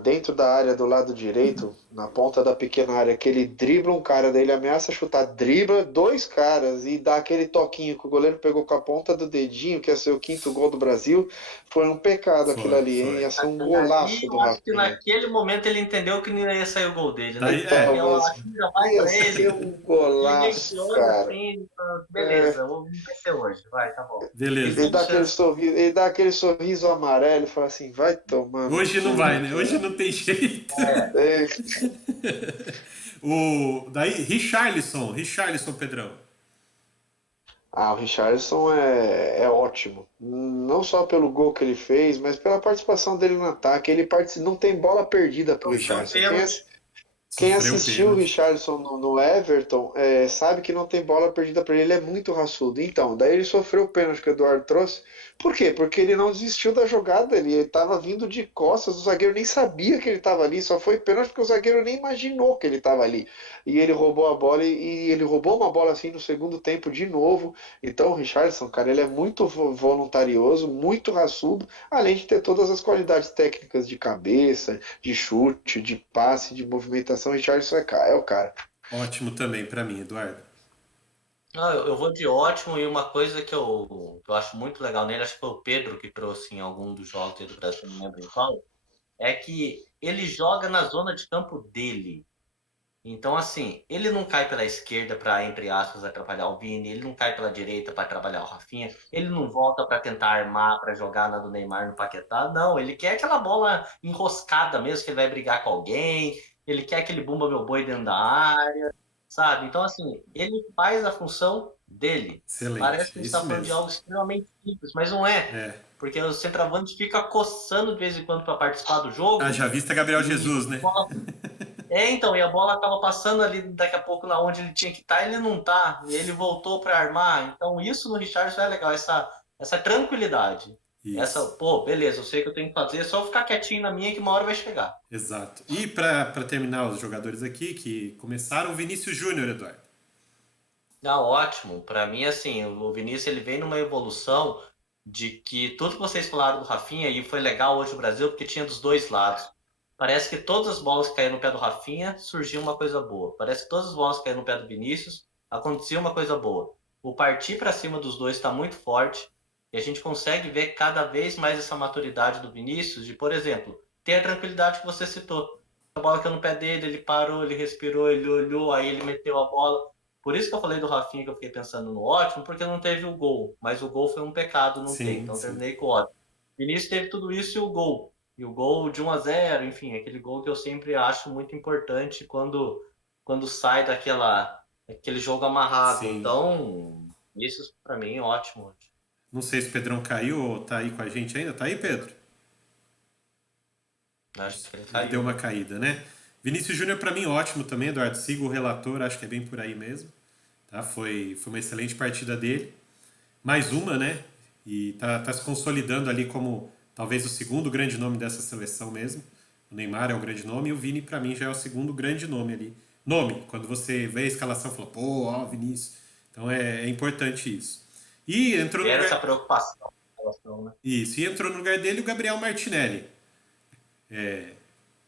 dentro da área do lado direito, na ponta da pequena área, que ele dribla um cara, daí ele ameaça chutar, dribla dois caras e dá aquele toquinho que o goleiro pegou com a ponta do dedinho, que ia ser o quinto gol do Brasil. Foi um pecado aquilo Foi, ali, hein? foi. Ia ser um Ali golaço do eu acho que Rafinha. naquele momento ele entendeu que não ia sair o gol dele, né? Daí, Então, Porque é, o mas Rafinha já vai ia pra ele, ser um ele meio que golaço, olha cara. assim, É, beleza, vamos vencer hoje, vai, tá bom. Ele beleza. ele tem dá aquele chance. sorriso, ele dá aquele sorriso amarelo e fala assim, vai tomar no Hoje não cu, vai, né? Hoje cara. não tem jeito. É, É, Daí, Richarlison, Pedrão. o Richarlison é ótimo. Não só pelo gol que ele fez, mas pela participação dele no ataque. Não tem bola perdida pro sofreu Richarlison. pênalti. Quem Sofreu assistiu o pênalti. Richarlison no Everton sabe que não tem bola perdida para ele, ele é muito raçudo. Então, daí ele sofreu o pênalti que o Eduardo trouxe. Por quê? Porque ele não desistiu da jogada, ele estava vindo de costas, o zagueiro nem sabia que ele estava ali, só foi pênalti porque o zagueiro nem imaginou que ele estava ali. E ele roubou a bola e ele roubou uma bola assim no segundo tempo de novo. Então, o Richarlison, cara, ele é muito voluntarioso, muito raçudo, além de ter todas as qualidades técnicas de cabeça, de chute, de passe, de movimentação. O Richarlison é o cara. Ótimo também pra mim, Eduardo. Não, eu vou de ótimo e uma coisa que eu acho muito legal nele, acho que foi o Pedro que trouxe em algum dos jogos aí do Brasil, não lembro em qual, é que ele joga na zona de campo dele. Então, assim, ele não cai pela esquerda para, entre aspas, atrapalhar o Vini, ele não cai pela direita para atrapalhar o Rafinha, ele não volta para tentar armar, para jogar na do Neymar no Paquetá, não, ele quer aquela bola enroscada mesmo, que ele vai brigar com alguém, ele quer aquele bumba meu boi dentro da área, sabe? Então, assim, ele faz a função dele. Excelente. Parece que a É gente está isso falando de mesmo. algo extremamente simples, mas não é, É. porque o centroavante fica coçando de vez em quando para participar do jogo, Haja vista Gabriel e Jesus, né? então, e a bola acaba passando ali daqui a pouco na onde ele tinha que estar, ele não tá, e ele voltou para armar. Então, isso no Richarlison é legal, essa tranquilidade. Essa, Isso. pô, beleza, eu sei que eu tenho que fazer, é só eu ficar quietinho na minha que uma hora vai chegar. Exato. E pra terminar os jogadores aqui que começaram, o Vinícius Júnior, Eduardo. Ah, ótimo. Para mim, assim, o Vinícius ele vem numa evolução de que tudo que vocês falaram do Rafinha, e foi legal hoje o Brasil, porque tinha dos dois lados. Parece que todas as bolas que caíram no pé do Rafinha, surgiu uma coisa boa. Parece que todas as bolas que caíram no pé do Vinícius, acontecia uma coisa boa. O partir para cima dos dois está muito forte, e a gente consegue ver cada vez mais essa maturidade do Vinícius, de, por exemplo, ter a tranquilidade que você citou. A bola caiu no pé dele, ele parou, ele respirou, ele olhou, aí ele meteu a bola. Por isso que eu falei do Rafinha, que eu fiquei pensando no ótimo, porque não teve o gol. Mas o gol foi um pecado não ter, Sim, então eu sim. terminei com o ótimo. Vinícius teve tudo isso e o gol. E o gol de 1-0, enfim, aquele gol que eu sempre acho muito importante quando sai daquele jogo amarrado. Sim. Então, isso para mim é ótimo. Não sei se o Pedrão caiu ou tá aí com a gente ainda. Tá aí, Pedro? Acho que ele Ele deu caiu, uma né? caída, né? Vinícius Júnior pra mim ótimo também, Eduardo. Sigo o relator, acho que é bem por aí mesmo. Tá? Foi uma excelente partida dele. Mais uma, né? E tá se consolidando ali como talvez o segundo grande nome dessa seleção mesmo. O Neymar é o grande nome e o Vini, pra mim, já é o segundo grande nome ali. Nome, quando você vê a escalação, fala, pô, ó, Vinícius. Então é importante isso. E entrou no Gera essa lugar. preocupação com a relação, né? Isso, e entrou no lugar dele o Gabriel Martinelli.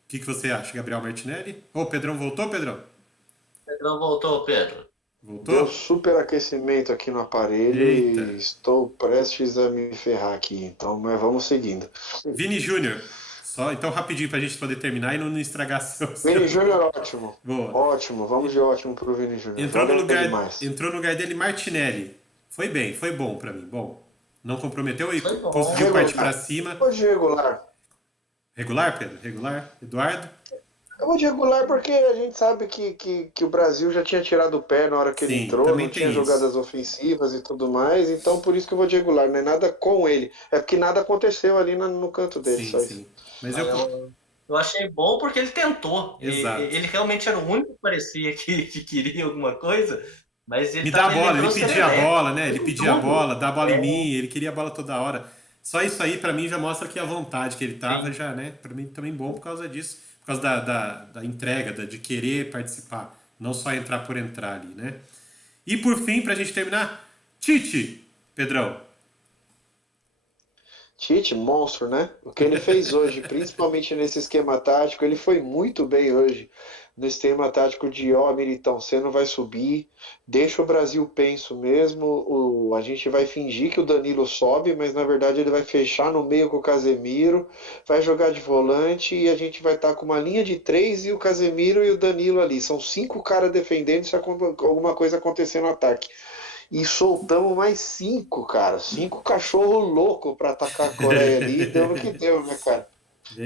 O que você acha, Gabriel Martinelli? Ô, Pedrão voltou, Pedrão? Pedrão voltou, Pedro. Deu Voltou? superaquecimento aqui no aparelho Eita. e estou prestes a me ferrar aqui, então, mas vamos seguindo. Vini Júnior. Só, então, rapidinho pra gente poder terminar e não estragar Vini seu... Júnior, ótimo. Boa. Ótimo, vamos de ótimo pro Vini Júnior. Entrou no Valeu lugar, demais. entrou no lugar dele Martinelli. Foi bem, foi bom pra mim. Bom, não comprometeu e Foi bom. conseguiu partir pra Regular. cima. Eu vou de regular. Regular, Pedro? Regular? Eduardo? Eu vou de regular porque a gente sabe que o Brasil já tinha tirado o pé na hora que ele Sim, entrou, também não tinha tem isso. jogadas ofensivas e tudo mais, então por isso que eu vou de regular, não é nada com ele. É porque nada aconteceu ali no canto dele, Sim, só isso. sim. Mas Ah, eu achei bom porque ele tentou. Exato. Ele realmente era o único que parecia que queria alguma coisa, mas Me dá a ele bola, ele entrou pedia a serelepe, bola, né? Ele fez pedia a tudo. bola, dá a bola em É, mim, ele queria a bola toda hora. Só isso aí, pra mim, já mostra que a vontade que ele tava sim. já, né? Pra mim também bom por causa disso, por causa da entrega, de querer participar, não só entrar por entrar ali, né? E por fim, pra gente terminar, Tite, Pedrão. Tite, monstro, né? O que ele fez hoje, principalmente nesse esquema tático, ele foi muito bem hoje. No esquema tático de, ó, Militão, você não vai subir, deixa o Brasil penso mesmo, a gente vai fingir que o Danilo sobe, mas na verdade ele vai fechar no meio com o Casemiro, vai jogar de volante e a gente vai estar com uma linha de três e o Casemiro e o Danilo ali. São cinco caras defendendo se alguma coisa acontecer no ataque. E soltamos mais cinco, cara. Cinco cachorro louco pra atacar a Coreia ali. E deu no que deu, né, cara?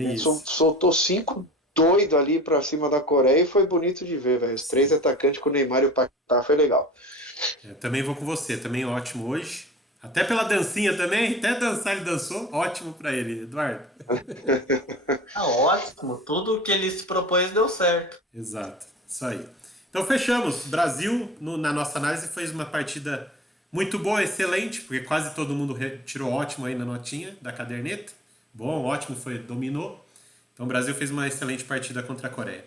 A Bem gente isso. soltou cinco doido ali pra cima da Coreia e foi bonito de ver, velho. Os três Sim. atacantes com o Neymar e o Paquetá foi legal. Também vou com você, também ótimo hoje. Até pela dancinha também, até dançar ele dançou, ótimo pra ele, Eduardo. Tá ótimo. Tudo que ele se propôs deu certo. Exato, isso aí. Então fechamos. Brasil, na nossa análise, fez uma partida muito boa, excelente, porque quase todo mundo tirou ótimo aí na notinha da caderneta. Bom, ótimo, dominou. Então o Brasil fez uma excelente partida contra a Coreia.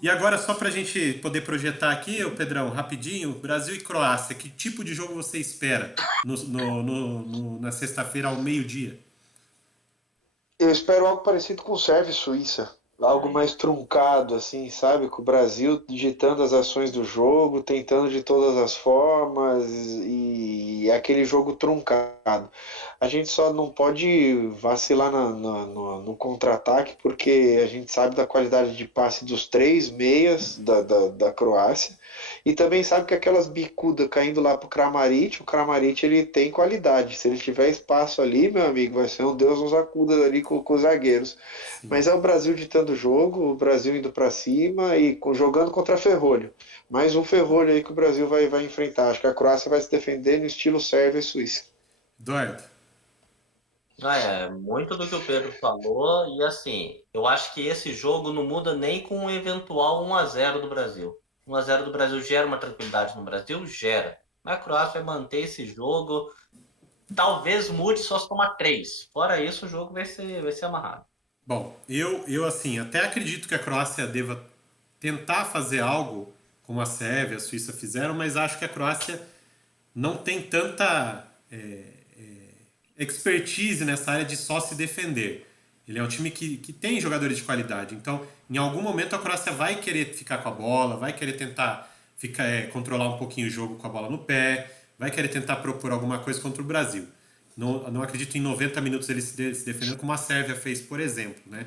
E agora, só pra gente poder projetar aqui, o Pedrão, rapidinho, Brasil e Croácia, que tipo de jogo você espera na sexta-feira ao meio-dia? Eu espero algo parecido com Sérvia e Suíça. Algo Aí, mais truncado, assim, sabe? Com o Brasil ditando as ações do jogo, tentando de todas as formas e aquele jogo truncado. A gente só não pode vacilar no contra-ataque, porque a gente sabe da qualidade de passe dos três meias da Croácia. E também sabe que aquelas bicudas caindo lá pro Kramaric, o Kramaric ele tem qualidade. Se ele tiver espaço ali, meu amigo, vai ser um Deus nos acuda ali com os zagueiros. Sim. Mas é o Brasil ditando o jogo, o Brasil indo para cima e jogando contra Ferrolho. Mais um Ferrolho aí que o Brasil vai enfrentar. Acho que a Croácia vai se defender no estilo Sérvia e Suíça. Eduardo, é muito do que o Pedro falou. E assim, eu acho que esse jogo não muda nem com um eventual 1-0 do Brasil. 1-0 do Brasil gera uma tranquilidade no Brasil? Gera. Mas a Croácia vai manter esse jogo. Talvez mude só se tomar 3. Fora isso, o jogo vai ser amarrado. bom, eu assim, até acredito que a Croácia deva tentar fazer algo como a Sérvia, a Suíça fizeram, mas acho que a Croácia não tem tanta expertise nessa área de só se defender. Ele é um time que tem jogadores de qualidade. Então, em algum momento, a Croácia vai querer ficar com a bola, vai querer tentar controlar um pouquinho o jogo com a bola no pé, vai querer tentar propor alguma coisa contra o Brasil. Não acredito em 90 minutos ele se defendendo como a Sérvia fez, por exemplo. Né?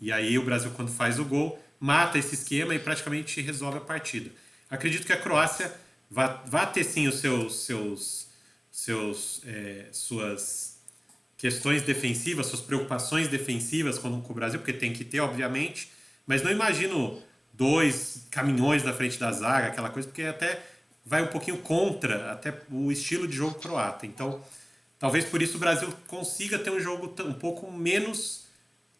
E aí o Brasil, quando faz o gol, mata esse esquema e praticamente resolve a partida. Acredito que a Croácia vai ter sim os suas questões defensivas, suas preocupações defensivas com o Brasil, porque tem que ter, obviamente, mas não imagino dois caminhões na frente da zaga, aquela coisa, porque até vai um pouquinho contra até o estilo de jogo croata. Então, talvez por isso o Brasil consiga ter um jogo um pouco menos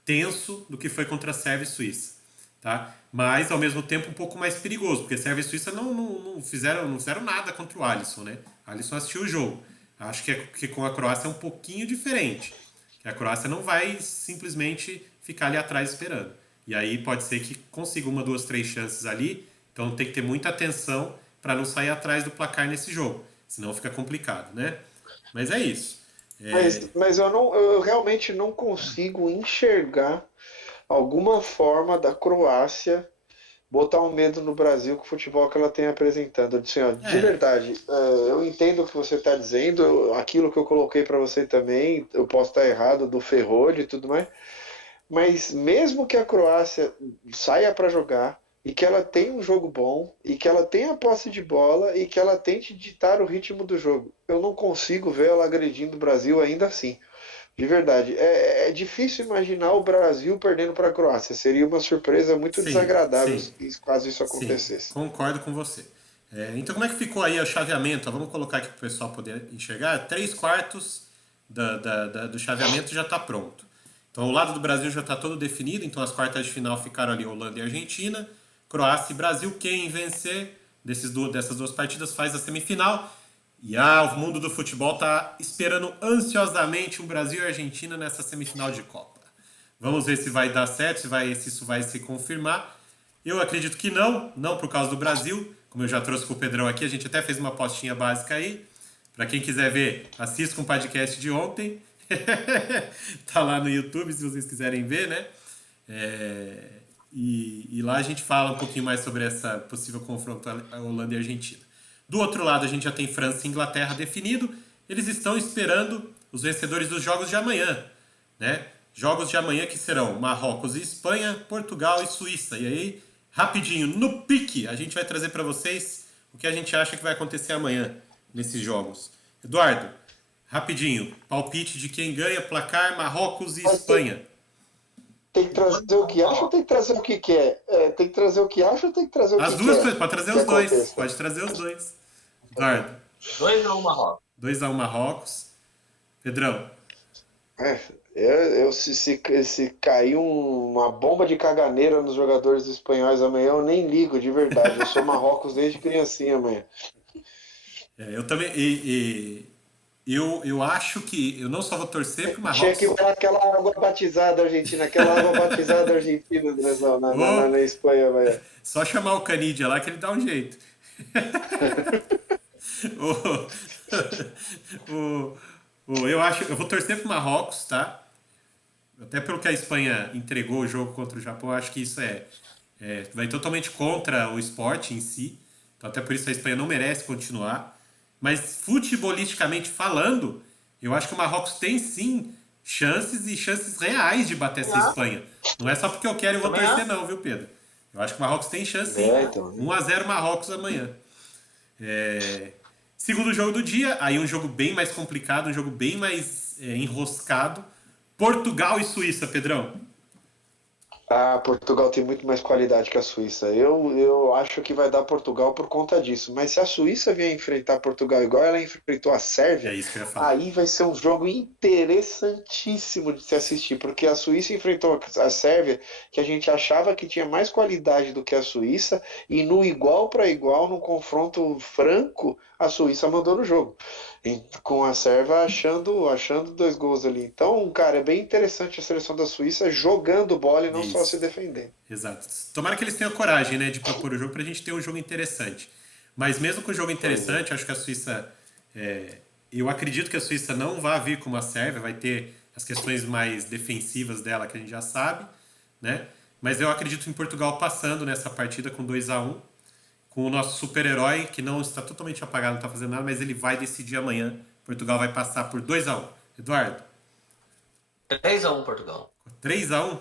tenso do que foi contra a Sérvia e Suíça. Tá? Mas, ao mesmo tempo, um pouco mais perigoso, porque Sérvia e Suíça não fizeram nada contra o Alisson. Né? O Alisson assistiu o jogo. Acho que com a Croácia é um pouquinho diferente. Que a Croácia não vai simplesmente ficar ali atrás esperando. E aí pode ser que consiga uma, duas, três chances ali. Então tem que ter muita atenção para não sair atrás do placar nesse jogo. Senão fica complicado, né? Mas é isso. Mas eu realmente não consigo enxergar alguma forma da Croácia botar um medo no Brasil com o futebol que ela tem apresentando. Assim, ó, de É, verdade, eu entendo o que você está dizendo, aquilo que eu coloquei para você também, eu posso estar errado do Ferrolho e tudo mais, mas mesmo que a Croácia saia para jogar e que ela tenha um jogo bom e que ela tenha a posse de bola e que ela tente ditar o ritmo do jogo, eu não consigo ver ela agredindo o Brasil ainda assim. De verdade, é difícil imaginar o Brasil perdendo para a Croácia. Seria uma surpresa muito sim, desagradável sim, caso isso sim, acontecesse. concordo com você. Então, como é que ficou aí o chaveamento? Vamos colocar aqui para o pessoal poder enxergar. 3/4 do chaveamento já está pronto. Então, o lado do Brasil já está todo definido. Então, as quartas de final ficaram ali Holanda e Argentina. Croácia e Brasil. Quem vencer dessas duas partidas faz a semifinal. E o mundo do futebol está esperando ansiosamente um Brasil e Argentina nessa semifinal de Copa. Vamos ver se vai dar certo, se isso vai se confirmar. Eu acredito que não, não por causa do Brasil. Como eu já trouxe com o Pedrão aqui, a gente até fez uma postinha básica aí. Para quem quiser ver, assista com o podcast de ontem. Tá lá no YouTube, se vocês quiserem ver, né? E lá a gente fala um pouquinho mais sobre essa possível confronto a Holanda e Argentina. Do outro lado, a gente já tem França e Inglaterra definido. Eles estão esperando os vencedores dos jogos de amanhã, né? Jogos de amanhã que serão Marrocos e Espanha, Portugal e Suíça. E aí, rapidinho, no pique, a gente vai trazer para vocês o que a gente acha que vai acontecer amanhã nesses jogos. Eduardo, rapidinho, palpite de quem ganha, placar, Marrocos e Mas tem, Espanha. tem que trazer o que acha ou tem que trazer o que quer? Tem que trazer o que acha ou tem que trazer o As que duas quer coisas, pode trazer que os dois. aconteça? Pode trazer os dois. Eduardo, 2-1 Marrocos. 2-1 Marrocos. Pedrão, É, se cair uma bomba de caganeira nos jogadores espanhóis amanhã, eu nem ligo, de verdade. Eu sou Marrocos desde criancinha amanhã. eu também. Eu acho que eu não só vou torcer pro Tinha que Marrocos. dar aquela água batizada argentina, aquela água batizada argentina, Andrezão, na Ou Espanha amanhã. só chamar o Canidia lá que ele dá um jeito. o, eu vou torcer pro Marrocos, tá? Até pelo que a Espanha entregou o jogo contra o Japão, eu acho que isso vai totalmente contra o esporte em si. Então, até por isso a Espanha não merece continuar. Mas, futebolisticamente falando, eu acho que o Marrocos tem sim chances e chances reais de bater essa Ah, Espanha. Não é só porque eu quero e vou também torcer, acho. não, viu, Pedro? Eu acho que o Marrocos tem chance sim. É, então. 1-0 Marrocos amanhã. Segundo jogo do dia, aí um jogo bem mais complicado, um jogo bem mais enroscado. Portugal e Suíça, Pedrão. Ah, Portugal tem muito mais qualidade que a Suíça. Eu acho que vai dar Portugal por conta disso. Mas se a Suíça vier enfrentar Portugal igual ela enfrentou a É Sérvia, isso que eu ia falar. aí vai ser um jogo interessantíssimo de se assistir. Porque a Suíça enfrentou a Sérvia, que a gente achava que tinha mais qualidade do que a Suíça, e no igual para igual, num confronto franco, a Suíça mandou no jogo. Com a Sérvia achando 2 gols ali. Então, cara, é bem interessante a seleção da Suíça jogando bola e não só se Isso. defendendo. Exato. Tomara que eles tenham coragem, né, de propor o jogo pra gente ter um jogo interessante. Mas mesmo com o jogo Pois é. interessante, acho que a Suíça. Eu acredito que a Suíça não vai vir como a Sérvia, vai ter as questões mais defensivas dela que a gente já sabe, né? Mas eu acredito em Portugal passando nessa partida com 2-1 com o nosso super-herói, que não está totalmente apagado, não está fazendo nada, mas ele vai decidir amanhã. Portugal vai passar por 2-1. Eduardo, 3-1 Portugal. 3-1.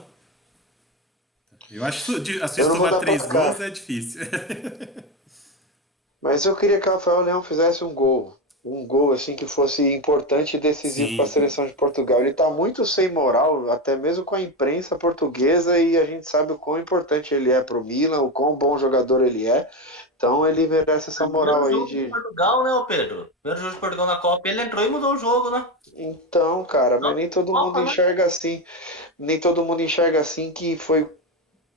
Eu acho que a Eu Suíça não vou tomar dar 3 gols placar, é difícil. mas eu queria que o Rafael Leão fizesse um gol. Um gol assim que fosse importante e decisivo para a Sim, seleção de Portugal. Ele está muito sem moral, até mesmo com a imprensa portuguesa, e a gente sabe o quão importante ele é para o Milan, o quão bom jogador ele é. Então ele merece essa moral Primeiro aí jogo de de. Portugal, né, ô Pedro? Primeiro jogo de Portugal na Copa, ele entrou e mudou o jogo, né? Então, cara, mas Não, nem todo mundo Copa, né? enxerga assim. Nem todo mundo enxerga assim que foi.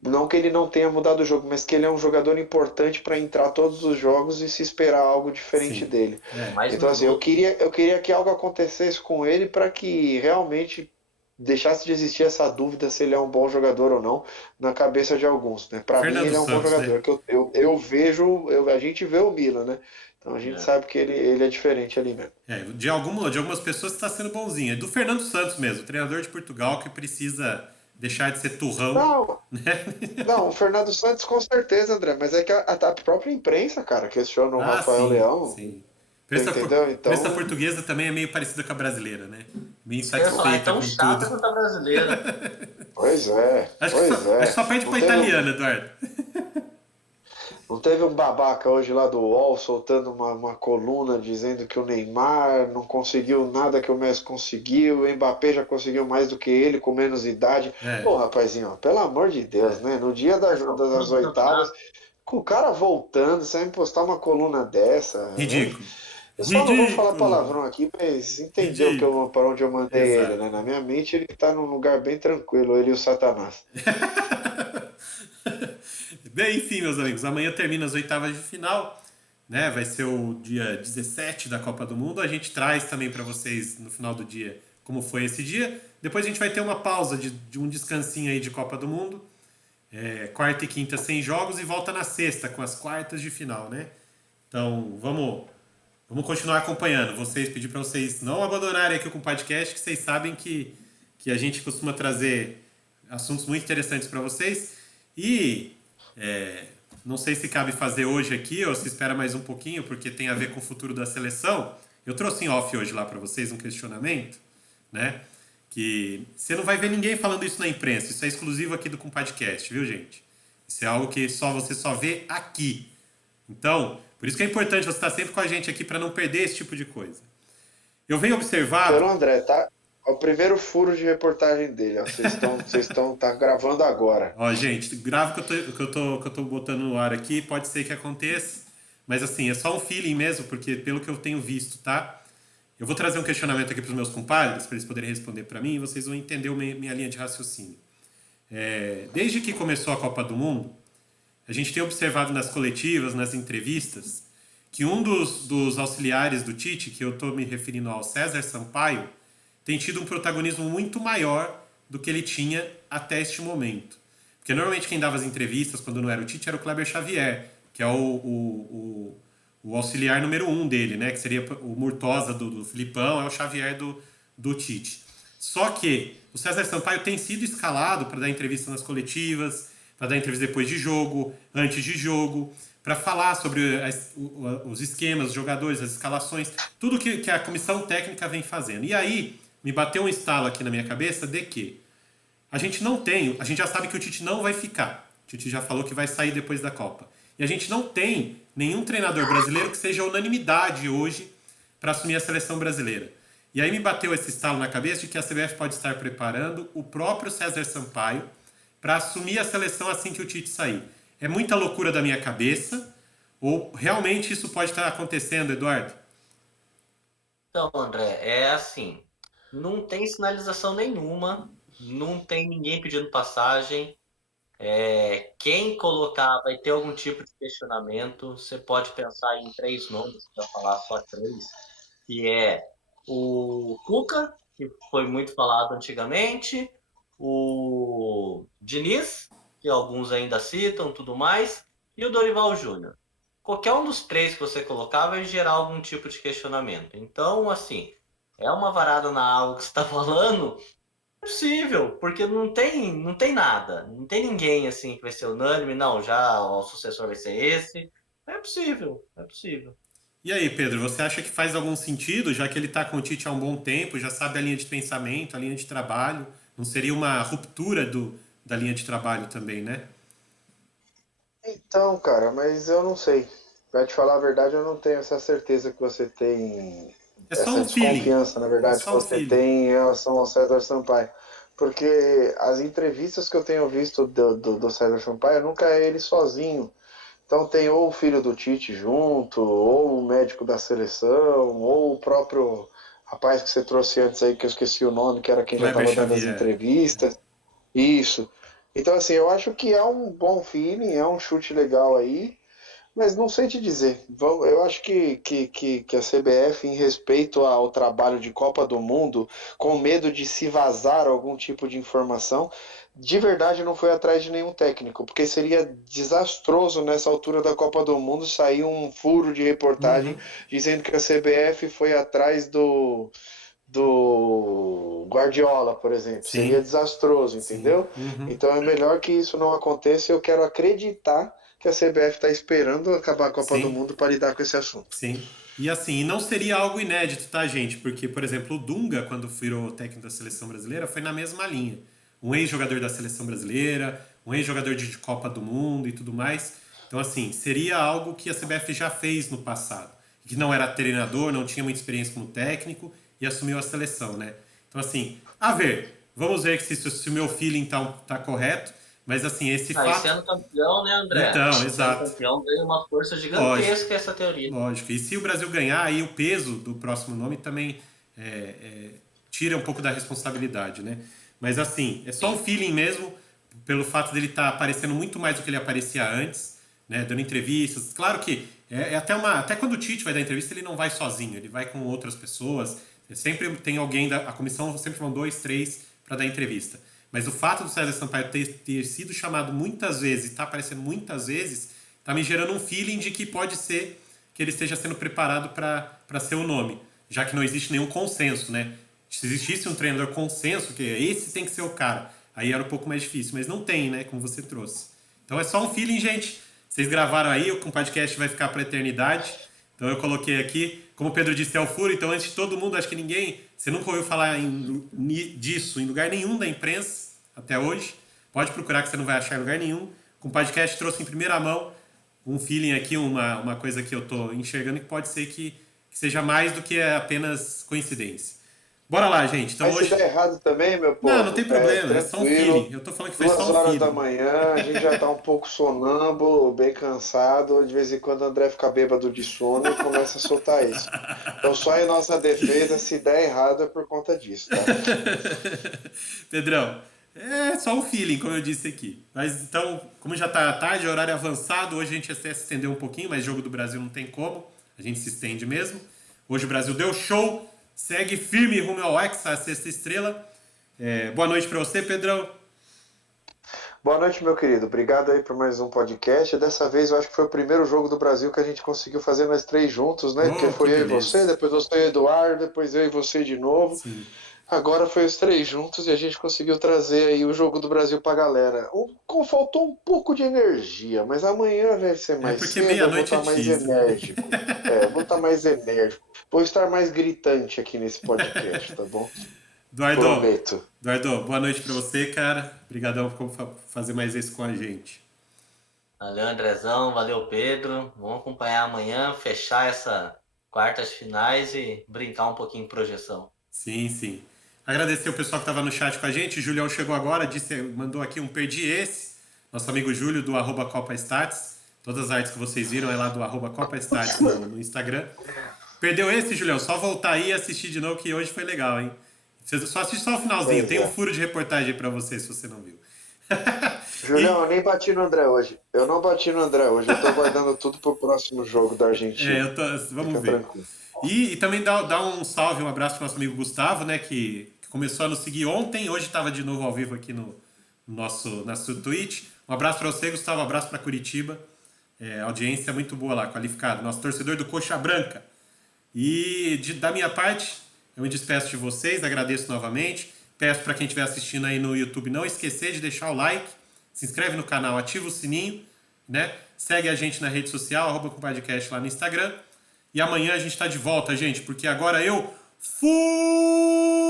Não que ele não tenha mudado o jogo, mas que ele é um jogador importante para entrar todos os jogos e se esperar algo diferente sim. dele. Mais Então, assim, eu minutos. queria, eu queria que algo acontecesse com ele para que realmente deixasse de existir essa dúvida se ele é um bom jogador ou não na cabeça de alguns, né? Para mim Fernando ele é um bom Santos, né? jogador, que eu vejo, a gente vê o Milan, né? Então a gente É. sabe que ele é diferente ali mesmo. De algumas pessoas está sendo bonzinho. É do Fernando Santos mesmo, treinador de Portugal que precisa deixar de ser turrão, Não, né? não, o Fernando Santos com certeza, André, mas é que a própria imprensa, cara, questiona o Ah, Rafael sim, Leão, sim. você entendeu? A imprensa Então, portuguesa também é meio parecida com a brasileira, né? Meio Isso que eu ia falar, é insatisfeita tão com tudo. chata quanto a brasileira. pois é, Acho pois que é. só perde Não pra teve um, italiana, Eduardo. não teve um babaca hoje lá do UOL soltando uma coluna dizendo que o Neymar não conseguiu nada que o Messi conseguiu, o Mbappé já conseguiu mais do que ele com menos idade. É, Ô, rapazinho, ó, pelo amor de Deus, né? No dia das Todo o oitavas, campeonato. com o cara voltando, você vai me postar uma coluna dessa. ridículo. Eu só não vou falar Ridículo. palavrão aqui, mas entendeu Ridículo. para onde eu mandei ele, Exato. né? Na minha mente ele tá num lugar bem tranquilo, ele e o Satanás. Bem, enfim, meus amigos, amanhã termina as oitavas de final, né? Vai ser o dia 17 da Copa do Mundo. A gente traz também para vocês no final do dia como foi esse dia. Depois a gente vai ter uma pausa de um descansinho aí de Copa do Mundo. Quarta e quinta sem jogos e volta na sexta com as quartas de final, né? Então vamos continuar acompanhando. Vocês pedir para vocês não abandonarem aqui com o podcast, que vocês sabem que a gente costuma trazer assuntos muito interessantes para vocês. E não sei se cabe fazer hoje aqui ou se espera mais um pouquinho, porque tem a ver com o futuro da seleção. Eu trouxe em off hoje lá para vocês um questionamento, né? Que você não vai ver ninguém falando isso na imprensa. Isso é exclusivo aqui do Com Podcast, viu, gente? Isso é algo que você só vê aqui. Então, por isso que é importante você estar sempre com a gente aqui para não perder esse tipo de coisa. Eu venho observado. Pelo André, tá? É o primeiro furo de reportagem dele, ó. Vocês estão tá gravando agora. Ó, gente, grave que eu tô botando no ar aqui, pode ser que aconteça, mas assim, é só um feeling mesmo, porque pelo que eu tenho visto, tá? Eu vou trazer um questionamento aqui para os meus compadres, para eles poderem responder para mim, e vocês vão entender minha linha de raciocínio. Desde que começou a Copa do Mundo, a gente tem observado nas coletivas, nas entrevistas, que um dos auxiliares do Tite, que eu estou me referindo ao César Sampaio, tem tido um protagonismo muito maior do que ele tinha até este momento. Porque normalmente quem dava as entrevistas quando não era o Tite era o Kleber Xavier, que é o auxiliar número 1 dele, né? Que seria o Murtosa do Filipão, é o Xavier do Tite. Só que o César Sampaio tem sido escalado para dar entrevista nas coletivas, para dar entrevista depois de jogo, antes de jogo, para falar sobre os esquemas, os jogadores, as escalações, tudo que a comissão técnica vem fazendo. E aí me bateu um estalo aqui na minha cabeça de que a gente já sabe que o Tite não vai ficar. O Tite já falou que vai sair depois da Copa. E a gente não tem nenhum treinador brasileiro que seja unanimidade hoje para assumir a seleção brasileira. E aí me bateu esse estalo na cabeça de que a CBF pode estar preparando o próprio César Sampaio para assumir a seleção assim que o Tite sair. É muita loucura da minha cabeça? Ou realmente isso pode estar acontecendo, Eduardo? Então, André, é assim, não tem sinalização nenhuma, não tem ninguém pedindo passagem. Quem colocar vai ter algum tipo de questionamento. Você pode pensar em três nomes, para falar só três, que é o Cuca, que foi muito falado antigamente, o Diniz, que alguns ainda citam, tudo mais, e o Dorival Júnior. Qualquer um dos três que você colocar vai gerar algum tipo de questionamento. Então, assim, é uma varada na água que você está falando, é possível, porque não tem nada, não tem ninguém assim que vai ser unânime, não, já o sucessor vai ser esse. É possível, é possível. E aí, Pedro, você acha que faz algum sentido, já que ele está com o Tite há um bom tempo, já sabe a linha de pensamento, a linha de trabalho? Não seria uma ruptura da linha de trabalho também, né? Então, cara, mas eu não sei. Pra te falar a verdade, eu não tenho essa certeza que você tem, É só essa um feeling. desconfiança, na É verdade, que só um você feeling. tem em relação ao César Sampaio. Porque as entrevistas que eu tenho visto do César Sampaio, nunca é ele sozinho. Então tem ou o filho do Tite junto, ou o médico da seleção, ou o próprio rapaz que você trouxe antes aí, que eu esqueci o nome, que era quem já Kleber estava dando as Xavier. entrevistas. Isso. Então, assim, eu acho que é um bom feeling, é um chute legal aí, mas não sei te dizer. Eu acho que a CBF, em respeito ao trabalho de Copa do Mundo, com medo de se vazar algum tipo de informação, de verdade não foi atrás de nenhum técnico, porque seria desastroso nessa altura da Copa do Mundo sair um furo de reportagem Uhum. dizendo que a CBF foi atrás do Guardiola, por exemplo. Sim. Seria desastroso, entendeu? Uhum. Então é melhor que isso não aconteça. Eu quero acreditar que a CBF está esperando acabar a Copa do Sim. Mundo para lidar com esse assunto. Sim. E assim, não seria algo inédito, tá, gente? Porque, por exemplo, o Dunga, quando virou técnico da seleção brasileira, foi na mesma linha. Um ex-jogador da seleção brasileira, um ex-jogador de Copa do Mundo e tudo mais. Então, assim, seria algo que a CBF já fez no passado. Que não era treinador, não tinha muita experiência como técnico e assumiu a seleção, né? Então, assim, a ver. Vamos ver se o meu feeling tá correto. Mas, assim, esse E fato... sendo campeão, né, André? Então, Sendo exato. campeão ganha uma força Lógico. gigantesca essa teoria. Lógico. E se o Brasil ganhar, aí o peso do próximo nome também tira um pouco da responsabilidade, né? Mas assim, é só um feeling mesmo, pelo fato dele estar aparecendo muito mais do que ele aparecia antes, né? Dando entrevistas. Claro que até quando o Tite vai dar entrevista, ele não vai sozinho, ele vai com outras pessoas. Sempre tem alguém a comissão sempre vão 2, 3 para dar entrevista. Mas o fato do César Sampaio ter sido chamado muitas vezes e estar aparecendo muitas vezes tá me gerando um feeling de que pode ser que ele esteja sendo preparado para ser o nome, já que não existe nenhum consenso, né? Se existisse um treinador consenso, que esse tem que ser o cara, aí era um pouco mais difícil, mas não tem, né? Como você trouxe. Então é só um feeling, gente. Vocês gravaram aí, o podcast vai ficar para eternidade. Então eu coloquei aqui, como o Pedro disse, é o furo. Então antes de todo mundo, acho que ninguém, você nunca ouviu falar disso em lugar nenhum da imprensa até hoje. Pode procurar que você não vai achar em lugar nenhum. Com o podcast trouxe em primeira mão um feeling aqui, uma coisa que eu tô enxergando que pode ser que seja mais do que apenas coincidência. Bora lá, gente. Então Mas hoje... se der errado também, meu povo, Não tem problema, é só um tranquilo. feeling. Eu tô falando que foi 2 só um horas da feeling. manhã, a gente já tá um pouco sonâmbulo, bem cansado. De vez em quando o André fica bêbado de sono e começa a soltar isso. Então, só em nossa defesa, se der errado é por conta disso, tá? Pedrão, é só um feeling, como eu disse aqui. Mas então, como já tá tarde, é horário avançado, hoje a gente até se estendeu um pouquinho, mas jogo do Brasil não tem como. A gente se estende mesmo. Hoje o Brasil deu show, segue firme rumo ao Hexa, a sexta estrela. Boa noite pra você, Pedrão. Boa noite, meu querido. Obrigado aí por mais um podcast. Dessa vez eu acho que foi o primeiro jogo do Brasil que a gente conseguiu fazer nós 3 juntos, né? Porque foi Que eu e beleza. você, depois você e o Eduardo, depois eu e você de novo. Sim. Agora foi os 3 juntos e a gente conseguiu trazer aí o jogo do Brasil pra galera. Faltou um pouco de energia, mas amanhã vai ser mais porque cedo, eu vou meia-noite estar é mais difícil. enérgico. Vou estar mais enérgico. Vou estar mais gritante aqui nesse podcast, tá bom? Prometo. Eduardo, boa noite pra você, cara. Obrigadão por fazer mais esse com a gente. Valeu, Andrezão. Valeu, Pedro. Vamos acompanhar amanhã, fechar essa quartas finais e brincar um pouquinho em projeção. Sim, sim. Agradecer o pessoal que estava no chat com a gente. O Julião chegou agora, mandou aqui um perdi esse. Nosso amigo Júlio do @CopaStats. Todas as artes que vocês viram é lá do @CopaStats no Instagram. Perdeu esse, Julião? Só voltar aí e assistir de novo, que hoje foi legal, hein? Você só assiste só o finalzinho. Tem um furo de reportagem para você, se você não viu. Julião, eu nem bati no André hoje. Eu não bati no André hoje. Eu tô guardando tudo pro próximo jogo da Argentina. Vamos Fica ver. tranquilo. E também dá um salve, um abraço pro nosso amigo Gustavo, né? Que começou a nos seguir ontem. Hoje estava de novo ao vivo aqui no nosso Twitch. Um abraço para você, Gustavo. Um abraço para Curitiba. Audiência muito boa lá, qualificada. Nosso torcedor do Coxa Branca. E da minha parte, eu me despeço de vocês. Agradeço novamente. Peço para quem estiver assistindo aí no YouTube não esquecer de deixar o like. Se inscreve no canal, ativa o sininho, né? Segue a gente na rede social, @compadcast lá no Instagram. E amanhã a gente tá de volta, gente, porque agora eu fui!